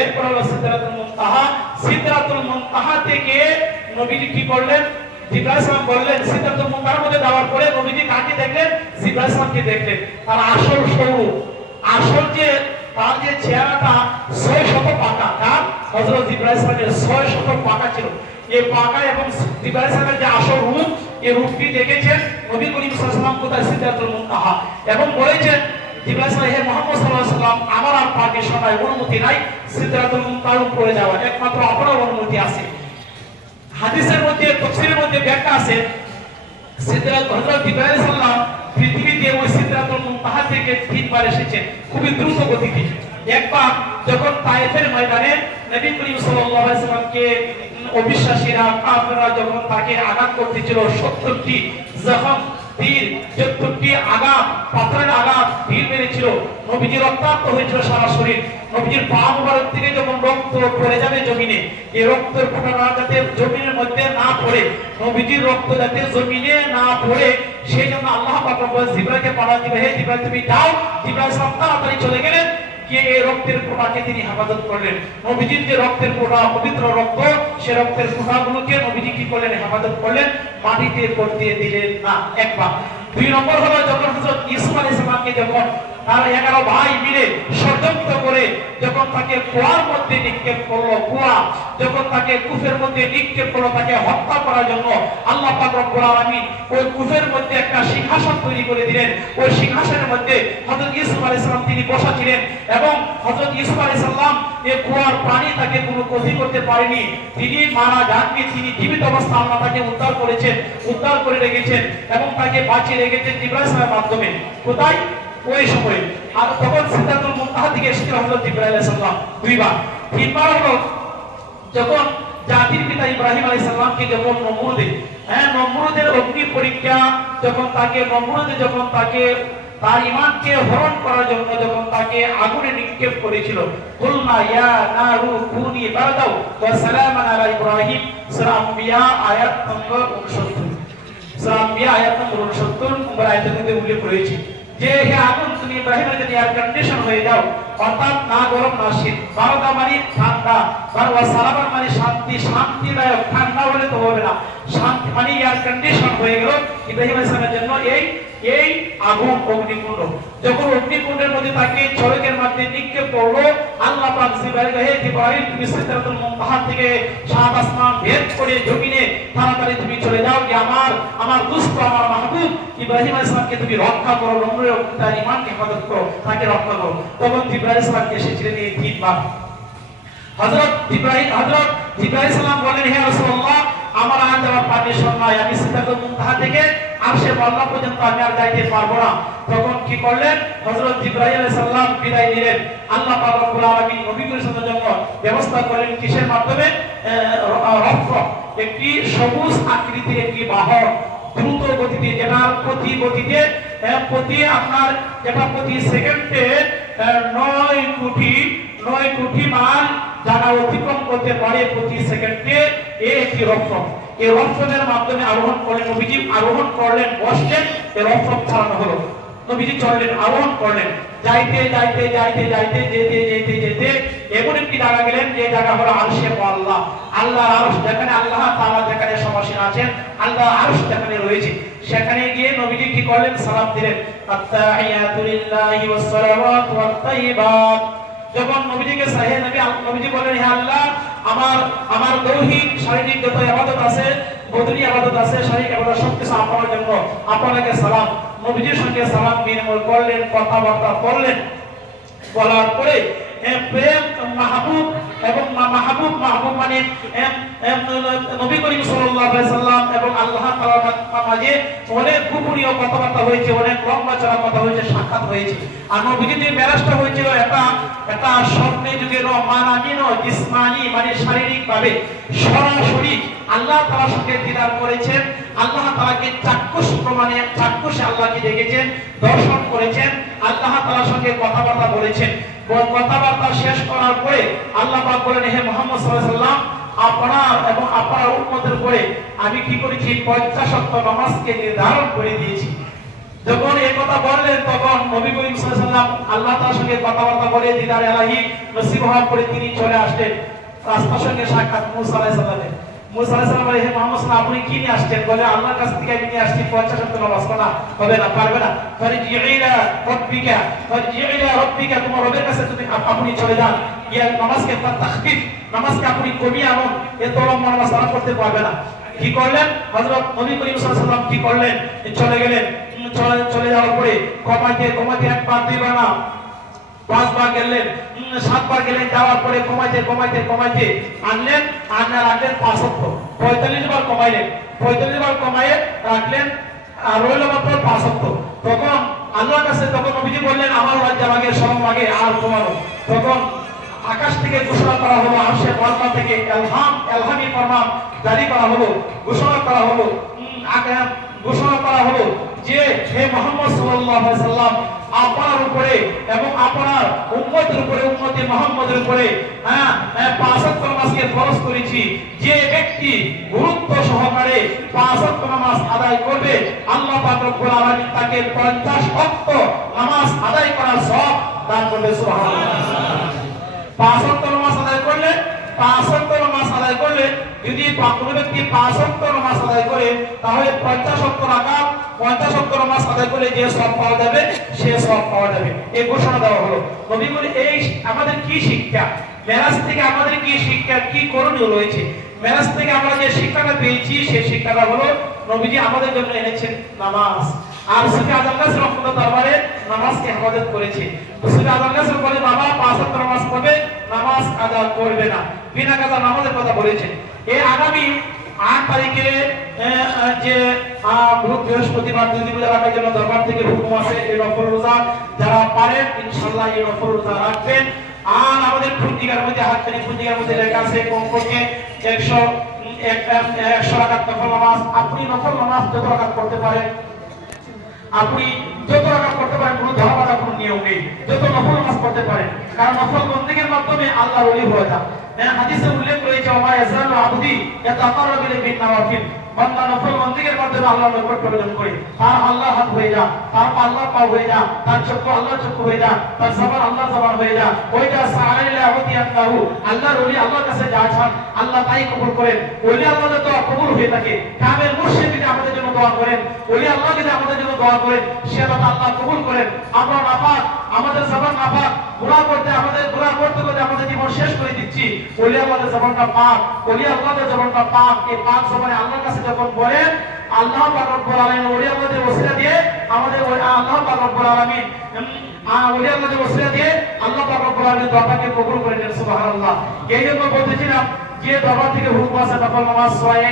এরপর হলো সিদরাতুল মুনতাহা। সিদরাতুল মুনতাহা থেকে নবীজি কি করলেন? জিবরাইল সালাম বললেন, সিদরাতুল মুনতাহার মধ্যে যাওয়ার পরে নবীজি কাকে দেখলেন? জিবরাইল সালামকে দেখলেন। তার আসল স্বরূপ, আসল যে তার যে চেহারাটা 600 পাকা, তার হযরত জিবরাইল সালামের 600 পাকা ছিল। এই পাকা এবং জিবরাইল সালামের যে আসল রূপ, এই রূপটি দেখেছেন নবী করিম সাল্লাল্লাহু আলাইহি ওয়াসাল্লাম কোথায়? সিদরাতুল মুনতাহা। এবং বলেছেন জিবরাইল সালাম, হে মুহাম্মদ সাল্লাল্লাহু আলাইহি ওয়াসাল্লাম, আমার আর পাকে শোনায় অনুমতি নাই সিদরাতুল মুনতাহার উপরে যাওয়ার, একমাত্র আপনার অনুমতি আছে। হাদিসের মধ্যে, তাফসীরের মধ্যে ব্যাখ্যা আছে, হযরত জিবরাইল সাল্লাম পৃথিবীতে ওই সিদরাতুল মুনতাহা থেকে 3বার এসেছেন, খুবই দ্রুত গতিতে। একবার যখন তায়েফের ময়দানে নবী করিম সাল্লাল্লাহু আলাইহি ওয়াসাল্লামকে অবিশ্বাসীরা, কাফেররা যখন তাকে আঘাত করতেছিল, 70টি জখম, তীর, 70টি আঘাত, পাথরের আঘাত, তীর মেরেছিল, নবীজির রক্তাক্ত হয়েছিল সারা শরীর। নবীজির পা মুবারক থেকে যখন রক্ত পড়ে যাবে জমিনে, এই রক্তের ফোঁটা যাতে জমিনের মধ্যে না পড়ে, নবীজির রক্ত যাতে জমিনে না পড়ে, সেই জন্য আল্লাহ পাক রব্বুল জিবরাইলকে পাঠান দিবে, হে জিবরাইল তুমি যাও। জিবরাইল সালাম তাড়াতাড়ি চলে গেলেন, গিয়ে এই রক্তের ফোঁটাকে তিনি হেফাজত করলেন। নবীজির যে রক্তের ফোঁটা, পবিত্র রক্ত, সে রক্তের ফোঁটাগুলোকে নবীজি কি করলেন? হেফাজত করলেন, মাটিতে পড়তে দিলেন না। একবার। 2 নম্বর হলো যখন হযরত ইউসুফ আলাইহিস সালামকে যখন তার 11 ভাই মিলে ষড়যন্ত্র করে যখন তাকে কুয়ার মধ্যে নিক্ষেপ করলো, কুয়া যখন তাকে কুফের মধ্যে নিক্ষেপ করলো তাকে হত্যা করার জন্য, আল্লাহ পাক রব্বুল আলামিন ওই কুফের মধ্যে একটা সিংহাসন তৈরি করে দিলেন। ওই সিংহাসনের মধ্যে হযরত ইউসুফ আলাইহিস সালাম তিনি বসা ছিলেন, এবং হযরত ইউসুফ আলাইহিস সালাম এই কুয়ার পানি তাকে কোনো ক্ষতি করতে পারেনি। তিনি মারা যাননি, তিনি জীবিত অবস্থা আল্লাহ তাকে উদ্ধার করেছেন, উদ্ধার করে রেখেছেন এবং তাকে বাঁচিয়ে রেখেছেন জিবরাইল সালামের মাধ্যমে। কোথায়? ওই সময়। আর তখন সিদরাতুল মুনতাহা থেকে এসেছিল হযরত জিবরাইল আলাইহিস সালাম 2বার। 3বার হলো যখন জাতির পিতা ইব্রাহিম আলাইহিস সালামকে যখন নমরুদের অগ্নি পরীক্ষা, যখন তাকে তার ঈমানকে হরণ করার জন্য যখন তাকে আগুনে নিক্ষেপ করেছিল, কুলনা ইয়া নারু কুনি বারদাও ওয়া সালামান আলা ইব্রাহিম, সূরা আম্বিয়া আয়াত নম্বর 69। সূরা আম্বিয়া আয়াত নম্বর 69 নম্বর আয়াতের মধ্যে উল্লেখ রয়েছে যে হে আগুন তুমি ইব্রাহিমের যদি এয়ার কন্ডিশন হয়ে যাও, অর্থাৎ না গরম না শীত, বারদা মানে ঠান্ডা, ওয়া সালামান মানে শান্তি, শান্তিদায়ক, ঠান্ডা হলে তো হবে না, শান্তি মানে এয়ার কন্ডিশন হয়ে গেল ইব্রাহিম আলাইহিস সালামের জন্য এই আগুন, অগ্নিকুণ্ড। যখন অগ্নিকুণ্ডের মধ্যে তাকে ঝড়কের মধ্যে নিক্ষেপ করলো, আল্লাহ পাক জিবরাইল হে ইব্রাহিম তুমি সিদরাতুল মুনতাহা থেকে 7 আসমান ভেদ করে জমিনে তাড়াতাড়ি তুমি চলে যাও, যে আমার দুষ্ট আমার মাহবুব ইব্রাহিম আলাইহিস সালামকে তুমি রক্ষা করো, নম্র তার ঈমানকে হেফাজত করো, তাকে রক্ষা করো। তখন জিবরাইল আলাইহিস সালামকে এসেছিলেন এই 3 বার। হযরত জিবরাইল সালাম বলেন, হে রাসূলুল্লাহ, আমার আর যাওয়ার পারমিশন নাই, আমি সিদরাতুল মুনতাহা থেকে আরশে আল্লাহ পর্যন্ত আমি আর যাইতে পারবো না। তখন কি করলেন? হযরত জিবরাইল আলাইহিস সালাম বিদায় নিলেন। আল্লাহ পাক রব্বুল আলামিন নবী করিমের জন্য ব্যবস্থা করলেন কিসের মাধ্যমে? রফ, একটি সবুজ আকৃতির একটি বাহন, দ্রুত গতিতে, যেটার প্রতি গতিতে প্রতি সেকেন্ডে 9 কোটি মাইল জায়গা অতিক্রম করতে পারে প্রতি সেকেন্ডে। একটি রফ, এই রফের মাধ্যমে আরোহণ করলেন নবীজি, আরোহণ করলেন, বসলেন, এই রফ চালানো হলো, নবীজি চললেন, আরোহণ করলেন, যাইতে যেতে এমন একটি জায়গা গেলেন, যে জায়গা হলো আরশে আল্লাহ, আল্লাহর আরশ, যেখানে আল্লাহ তাআলা যেখানে সমাসীন আছেন, আল্লাহর আরশ যেখানে রয়েছে, সেখানে গিয়ে নবীজি কি করলেন? সালাম দিলেন, আত্তাহিয়াতু লিল্লাহি ওয়াস সালাওয়াতু ওয়াত তাইয়্যিবাত। যখন নবীজিকে নবীজি বলেন, হে আল্লাহ, আমার দৈহিক শারীরিক যত ইবাদত আছে, বদনি ইবাদত আছে, শারীরিক ইবাদত সবকিছু আপনার জন্য, আপনাকে সালাম। নবীজির সঙ্গে সালাম বিনিময় করলেন, কথাবার্তা বললেন, বলার পরে প্রেম মাহবুব এবং মাহবুব মানে নবী করিম সাল্লাল্লাহু আলাইহি সাল্লাম এবং আল্লাহ তাআলার মাঝে অনেক গোপনীয় কথাবার্তা হয়েছে, অনেক লম্বা চড়া কথা হয়েছে, সাক্ষাৎ হয়েছে। আর নবীজি যে মেরাজটা হয়েছিল, এটা স্বপ্নে যুগের মানানিনো জিসমানি মানে শারীরিক ভাবে সরাসরি আল্লাহ তাআলার সঙ্গে দিদার করেছেন, আল্লাহ তাআলাকে চাক্ষুষে আল্লাহকে দেখেছেন, দর্শন করেছেন, আল্লাহ তাআলার সঙ্গে কথাবার্তা বলেছেন। কথাবার্তা শেষ করার পরে আল্লাহ পাক বলেন, হে মুহাম্মদ সাল্লাল্লাহু আলাইহি ওয়াসাল্লাম, আপনার উম্মতের উপরে আমি কি করেছি? 50 ওয়াক্ত নামাজকে নির্ধারণ করে দিয়েছি। যখন এই কথা বললেন, তখন নবী করিম সাল্লাল্লাহু আলাইহি ওয়াসাল্লাম আল্লাহ তাআলার সঙ্গে কথাবার্তা বলে দিদার ইলাহি নসিব হওয়ার পরে তিনি চলে আসলেন রাস্তার সঙ্গে সাক্ষাৎ মুসা আলাইহিস সালামের। মুসা আলাইহিস সালাম বলে, হে মুহাম্মদ সাল্লাল্লাহু আলাইহি ওয়াসাল্লাম, আপনি কি নিয়ে আসছেন? বলে, আল্লাহর কাছ থেকে আমি নিয়ে আসছি 50 ওয়াক্ত নামাজ পড়া হবে না, পারবে না। ফারজিইলা রাব্বিকা, তোমার রবের কাছে আপনি চলে যান, ইয়া নামাজকে তাখফিফ, নামাজকে আপনি কমিয়ে আনুন, এত লম্বা নামাজ তারা পড়তে পারবে না। কি করলেন? হযরত নবী করিম সাল্লাল্লাহু আলাইহি ওয়াসাল্লাম কি করলেন? চলে গেলেন। চলে যাওয়ার পরে কমাইতে একবার, দুইবার না, 5 বার গেলেন, 7 বার গেলেন, যাওয়ার পরে কমাইতে আনলেন 5 ওয়াক্ত, 45 বার কমাইলেন, 45 বার কমাইয়ে রাখলেন, আর রইল মাত্র 5 ওয়াক্ত। তখন আল্লাহর কাছে নবীজি বললেন, আমার লজ্জা লাগে, শরম লাগে, আর তোমারও। তখন আকাশ থেকে ঘোষণা করা হলো, আরশের ওয়ালটা থেকে ইলহামি ফরমান জারি করা হলো, ঘোষণা করা হলো যে, হে মুহাম্মদ সাল্লাল্লাহু আলাইহি সাল্লাম, আপনার উপরে এবং আপনার উম্মতের উপরে, উম্মতে মুহাম্মদের উপরে 5 ওয়াক্ত নামাজকে ফরজ করেছি। যে ব্যক্তি গুরুত্ব সহকারে 5 ওয়াক্ত নামাজ আদায় করবে, আল্লাহ পাক রব্বুল আলামিন তাকে 50 ওয়াক্ত নামাজ আদায় করার সওয়াব দান করবে। সুবহানাল্লাহ। 5 ওয়াক্ত নামাজ আদায় করলে, যদি কোনো ব্যক্তি 5 ওয়াক্ত নামাজ আদায় করে, তাহলে 50 ওয়াক্ত রাকাত, 50 ওয়াক্ত নামাজ আদায় করলে যে সওয়াব পাওয়া যাবে, সে সওয়াব পাওয়া যাবে। এই ঘোষণা দেওয়া হলো। নবী বলে, এই আমাদের কি শিক্ষা? মেরাজ থেকে আমাদের কি শিক্ষা, কি করণীয় রয়েছে? মেরাজ থেকে আমরা যে শিক্ষাটা পেয়েছি, সেই শিক্ষাটা হলো নবীজি আমাদের জন্য এনেছেন নামাজ। আর সুফি আজম গাছ রহমতুল্লাহ দরবারে নামাজকে হেফাজত করেছে। সুফি আজম গাছ বলে, বাবা 5 ওয়াক্ত নামাজ পড়বে, নামাজ কাজা করবে না, বিনা কাজা নামাজের কথা বলেছেন। এই আগামী 8 তারিখে যে বৃহস্পতিবার 2 দিন রোজা রাখার জন্য দরবার থেকে হুকুম আছে, এই নফল রোজা যারা পারেন ইনশাআল্লাহ এই নফল রোজা রাখবেন। আর আমাদের পত্রিকার মধ্যে পত্রিকার মধ্যে লেখা আছে কমপক্ষে 100 রাকাত নফল নামাজ। আপনি নফল নামাজ যত রাকাত করতে পারেন, কোনো ধর্মগত কোনো নিয়ম নেই, যত নফল নামাজ পড়তে পারেন, কারণ নফল বন্দেগীর মাধ্যমে আল্লাহর ওলি হয়ে যান। হাদিসে উল্লেখ রয়েছে, ওমা ইয়াজালু আবদি ইয়াতাকাররাবু ইলাইহি বিন নওয়াফিল, বান্দা নফল বন্দেগীর মাধ্যমে আল্লাহর নিকট প্রয়োজন করে, তার আল্লাহর হাত হয়ে যা, তার আল্লাহর পা হয়ে যা, তার চক্ষু আল্লাহর চক্ষু হয়ে যা, তার জবান আল্লাহর জবান হয়ে যা। ওইটা সাআইলা আবদি আল্লাহু, আল্লাহর ওলি আল্লাহর কাছে যা চান আল্লাহ তাই কবুল করেন। ওলি আল্লাহ যত কবুল হয়ে থাকে, কামেল মুর্শিদ যদি আমাদের জন্য দোয়া করেন, ওলি আল্লাহ যদি আমাদের জন্য দোয়া করেন, সে আল্লাহ কবুল করেন। আমরা নাপাক আমাদের জবান নাপাক, গুনাহ করতে আমাদের জীবন শেষ করে দিচ্ছি। ওলি আল্লাহর জবানটা পাক, ওলি আল্লাহর জবানটা পাক। এই পাক জবানে আল্লাহর কাছে যখন বলেন, আল্লাহ পাক রব্বুল আলামিন ওলি আল্লাহদের ওসিলা দিয়ে আমাদের আল্লাহ পাক রব্বুল আলামিন ওলি আল্লাহদের ওসিলা দিয়ে আল্লাহ পাক রব্বুল আলামিন দোয়াটাকে কবুল করে নেন। সুবহানাল্লাহ। এই জন্য বলতেছিলাম যে দরবার থেকে হুকুম আছে নফল নামাজ ছয়,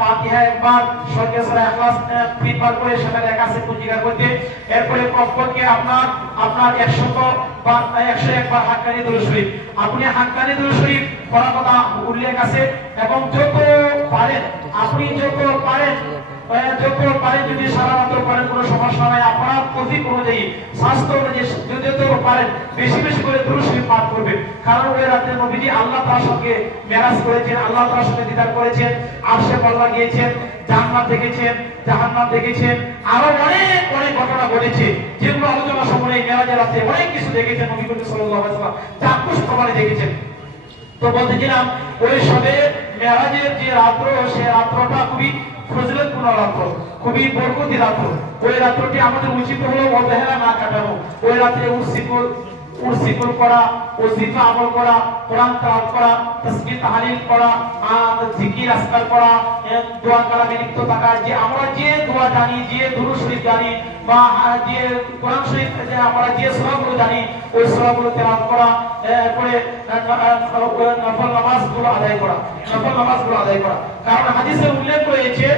ফাতিহা একবার, সূরা সূরা ইখলাস তিনবার করে সেখানে একাসি জিকির করতে, এরপরে কমপক্ষে আপনার 100 বা 101 বার হাক্কানি দুরূদ শরীফ। আপনি হাক্কানি দুরূদ শরীফ পড়ার কথা উল্লেখ আছে, এবং যত পারেন আপনি যত পারেন যদি সারা রাত পড়েন কোনো সমস্যা নাই। আপনার প্রতীক অনুযায়ী, স্বাস্থ্য অনুযায়ী যত পারেন বেশি বেশি করে দুরূদ শরীফ পাঠ করবেন। কারণ ওই রাতে নবীজি আল্লাহ তাআলার সঙ্গে মেরাজ করেছেন, আল্লাহ তাআলার সঙ্গে দিদার করেছেন, আরশে আল্লাহ গিয়েছেন, জান্নাত দেখেছেন, জাহান্নাম দেখেছেন, আরো অনেক অনেক ঘটনা ঘটেছে যেগুলো আলোচনা সময়ে মেরাজের রাতে অনেক কিছু দেখেছেন নবী করিম সাল্লাল্লাহু আলাইহি ওয়াসাল্লাম, চাক্ষুষ প্রমাণে দেখেছেন। তো বলতেছিলাম ওই সবে মেরাজের যে রাত্র, সে রাত্রটা খুবই ফজিলতপূর্ণ রাত্র, খুবই বরকতি রাত্র। ওই রাত্রটি আমাদের উচিত হলো অবহেলা না কাটানো। ওই রাতে উরসিকুল করা, ওজিফা আমল করা, কোরআন তেলাওয়াত করা, তাসবিহ তাহলিল করা, জিকির আজকার করা, দোয়া কালামে লিপ্ত থাকা। যে আমরা যে দোয়া জানি, যে দুরূদ শরীফ জানি, বা যে কোরআন শরীফ যে আমরা যে সূরাগুলো জানি, ওই সূরাগুলো তেলাওয়াত করা, এরপরে নফল নামাজগুলো আদায় করা। কারণ হাদিসে উল্লেখ রয়েছে,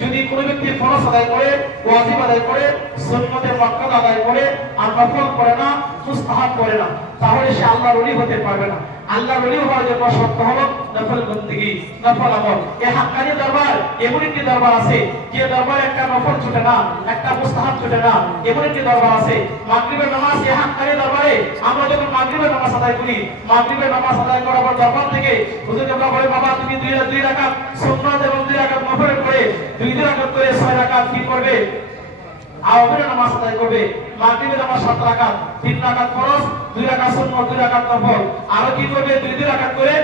যদি কোনো ব্যক্তি ফরজ আদায় করে, ওয়াজিব আদায় করে, সুন্নতে মুআক্কাদ আদায় করে, আর নফল করে না, মুস্তাহাব করে না, তাহলে সে আল্লাহর ওলি হতে পারবে না। আল্লাহর ওলি হওয়ার জন্য শর্ত হলো নফল বন্দেগী, নফল আমল। এই হাক্কানি দরবার এমন একটি দরবার আছে যে দরবারে একটা নফল ছুটে না, একটা মুস্তাহাব ছুটে না, এমন একটি দরবার আছে। মাগরিবের নামাজ এই হাক্কানি দরবারে আমরা যখন মাগরিবের নামাজ আদায় করি, মাগরিবের নামাজ আদায় করার পর দরবার থেকে হুজুর কেবলা বলে, বাবা তুমি 2 রাকাত সুন্নাত এবং 2 রাকাত নফল করে 2 রাকাত করে 6 রাকাত কি করবে? আওয়ামের নামাজ আদায় করবে। মাগরিবের নামাজ 7 রাকাত, 3 রাকাত ফরজ, 2 রাকাত সুন্নাত, 2 রাকাত নফল। আর কি করবে? 2 রাকাত করে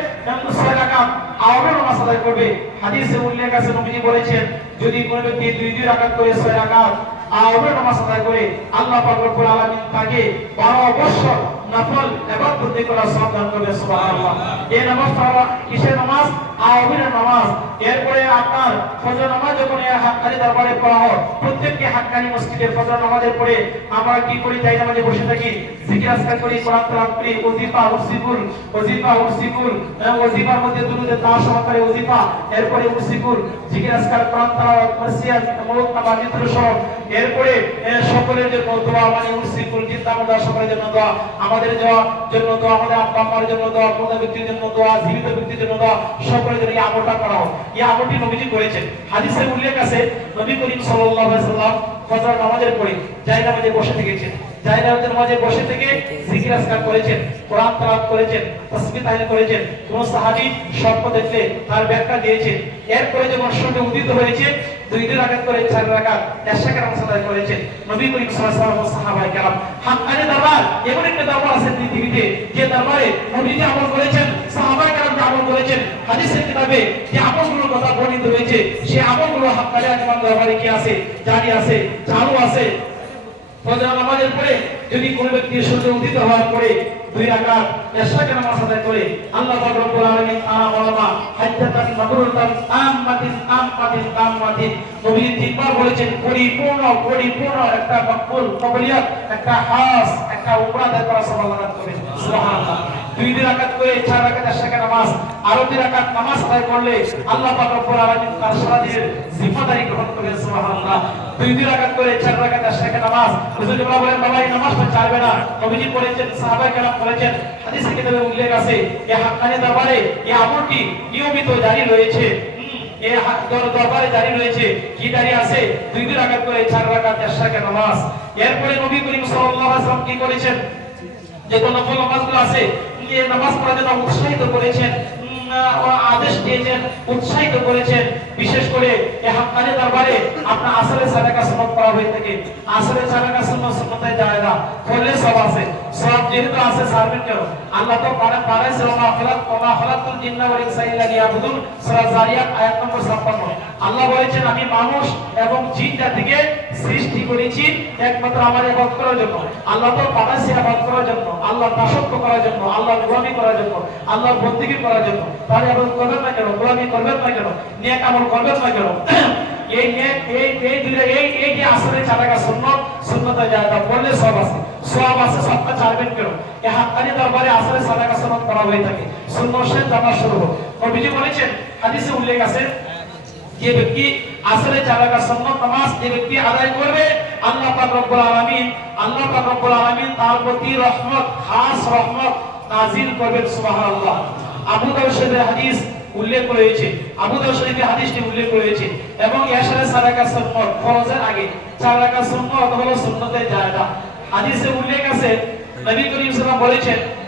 6 রাকাত আওয়ামের নামাজ আদায় করবে। হাদিসে উল্লেখ আছে, নবীজি বলেছেন, যদি কোনো ব্যক্তি 2 রাকাত করে 6 রাকাত আওয়ামের নামাজ আদায় করে, আল্লাহ পাক রব্বুল আলামিন তাকে 12 বছর নফল ইবাদত করার সওয়াব দান করবে। সুবহানাল্লাহ। এই নামাজটা কিসের নামাজ? আওয়ামের নামাজ। এরপরে আপনার ফজর নামাজ যখন এই হাক্কানি দরবারে পড়া হয়, প্রত্যেকটি হাক্কানি মসজিদের ফজর নামাজের পরে আমরা কি করি? যাই নামাজে বসে থাকি, জিকির আজকার করি, কোরআন তেলাওয়াত করি, ওজিফার মধ্যে দুরূদে তাওয়া সহকারে ওজিফা, এরপরে উসিকুল, জিকির আজকার, কোরআন তেলাওয়াত, মাসিয়াত, মওত নামা, নিত্য সব। এরপরে সকলের জন্য দোয়া, মানে উসিকুল, জিন্দামুদা, সকলের জন্য দোয়া, আমাদের জন্য দোয়া, আমাদের আব্বা আম্মার জন্য দোয়া, কোন ব্যক্তির জন্য দোয়া, জীবিত ব্যক্তির জন্য দোয়া, সকলের জন্য এই আমলটা করা হয়। এই আমলটি নবীজি করেছেন। হাদিসে উল্লেখ আছে, নবী করিম সাল্লাল্লাহু আলাইহি ওয়াসাল্লাম ফজর নামাজের পরে জায় নামাজে বসে থেকেছেন, জায় নামাজে বসে থেকে জিকির আজকার করেছেন, কোরআন তেলাওয়াত করেছেন, তাসবিহ তাহলিল করেছেন। কোন সাহাবী স্বপ্ন দেখলে তার ব্যাখ্যা দিয়েছেন। এরপরে যখন সূর্য উদিত হয়েছে, 2 রাকাত করে 4 রাকাত এশাকে নামাজ আদায় করেছেন নবী করিম সাল্লাল্লাহু আলাইহি ওয়াসাল্লাম ও সাহাবায়ে কেরাম। হাক্কানি দরবার এমন একটা দরবার আছে পৃথিবীতে, যে দরবারে নবীজি আমল করেছেন, সাহাবায়ে কেরাম আমল করেছেন। হাদিসের কিতাবে যে আমলগুলোর কথা বর্ণিত হয়েছে, সেই আমলগুলো হাক্কানি আজমান দরবারে কি আছে? জারি আছে, চালু আছে। ফজর নামাজের পরে যদি কোনো ব্যক্তি সূর্য উদিত হওয়ার পরে 2 রাকাত এশাকে নামাজ আদায় করে, আল্লাহ পাক রব্বুল আলামিন আমালামা হাজ্জাতান মাবরুরাতান তাম্মাতিন নবী 3 বার বলেছেন, পরিপূর্ণ একটা মকবুল কবুলিয়ত, একটা খাস একটা উমরা আদায় করা সুবহানাল্লাহ করবে। সুবহানাল্লাহ। 2 রাকাত করে 4 রাকাত এশাকে নামাজ, আরো 2 রাকাত নামাজ আদায় করলে আল্লাহ পাক রব্বুল আলামিন তার সারা দিনের জিম্মাদারি গ্রহণ করবেন। সুবহানাল্লাহ। 2 রাকাত করে 4 রাকাত এশাকে নামাজ, হুজুর কেবলা বলেন, বাবা এই নামাজটা ছাড়বে না। নবীজি বলেছেন, সাহাবায়ে কেরাম বলেছেন, হাদিসে কিতাবে উল্লেখ আছে, এই হাক্কানি দরবারে এই আমলটি নিয়মিত জারি রয়েছে। এই দরবারে জারি রয়েছে, কি জারি আছে? 2 রাকাত করে 4 রাকাত এশাকে নামাজ। এরপরে নবী করিম সাল্লাল্লাহু আলাইহি ওয়াসাল্লাম কি করেছেন? যে কোন নফল নামাজগুলো আছে, এই নামাজ পড়ার জন্য উৎসাহিত করেছেন, আদেশ দিয়েছেন, উৎসাহিত করেছেন। বিশেষ করে এই হাক্কানি দরবারে আপনার আসরে সাদাকা সুন্নাত পড়া হয়ে থাকে। আসরে সাদাকা সুন্নাতে যায় না, করলে সব আছে। সব যেহেতু আছে, সারবেন কেন? আল্লাহ তো পারে সূরা খালাকুল জিন্না ওয়াল ইনসা ইল্লা লিয়াবুদুন, সূরা জারিয়াত আয়াত নম্বর 56। আল্লাহ বলেছেন আমি মানুষ এবং জিন জাতিকে সৃষ্টি করেছি একমাত্র আমার ইবাদত করার জন্য। আল্লাহ তো পাঠাইছে ইবাদত করার জন্য, আল্লাহ দাসত্ব করার জন্য, আল্লাহর গোলামি করার জন্য, আল্লাহর বন্দেগী করার জন্য। তাহলে ইবাদত করবেন না কেন, গোলামি করবেন না কেন, নেক আমল করবেন না কেন? এই নেক এই যে আসলে চারাকা সুন্নাত সুন্নাতে জায়গা বললে সব আছে সবটা চাইবেন কেন? এই হাক্কানি দরবারে আসলে চারাকা সুন্নাত করা হয়ে থাকে, সুন্নাত সে জানা শুরু হয়। নবীজি বলেছেন, হাদিসে উল্লেখ আছে, যে ব্যক্তি আসলে চারাকা সুন্নাত নামাজ যে ব্যক্তি আদায় করবে, আল্লাহ পাক রব্বুল আলামিন তার প্রতি রহমত, খাস রহমত নাজিল করবেন। সুবহানাল্লাহ। আবু দাউদ শরীফের হাদিস উল্লেখ রয়েছে, আবু দাউদ শরীফে হাদিসটি উল্লেখ রয়েছে। এবং ইয়াশারে সালাকা সুন্নাত ফরজের আগে সালাকা সুন্নাত হলো সুন্নতের জায়গা। হাদিসে উল্লেখ আছে, নবী করিম সাল্লাল্লাহু আলাইহি ওয়াসাল্লাম বলেছেন,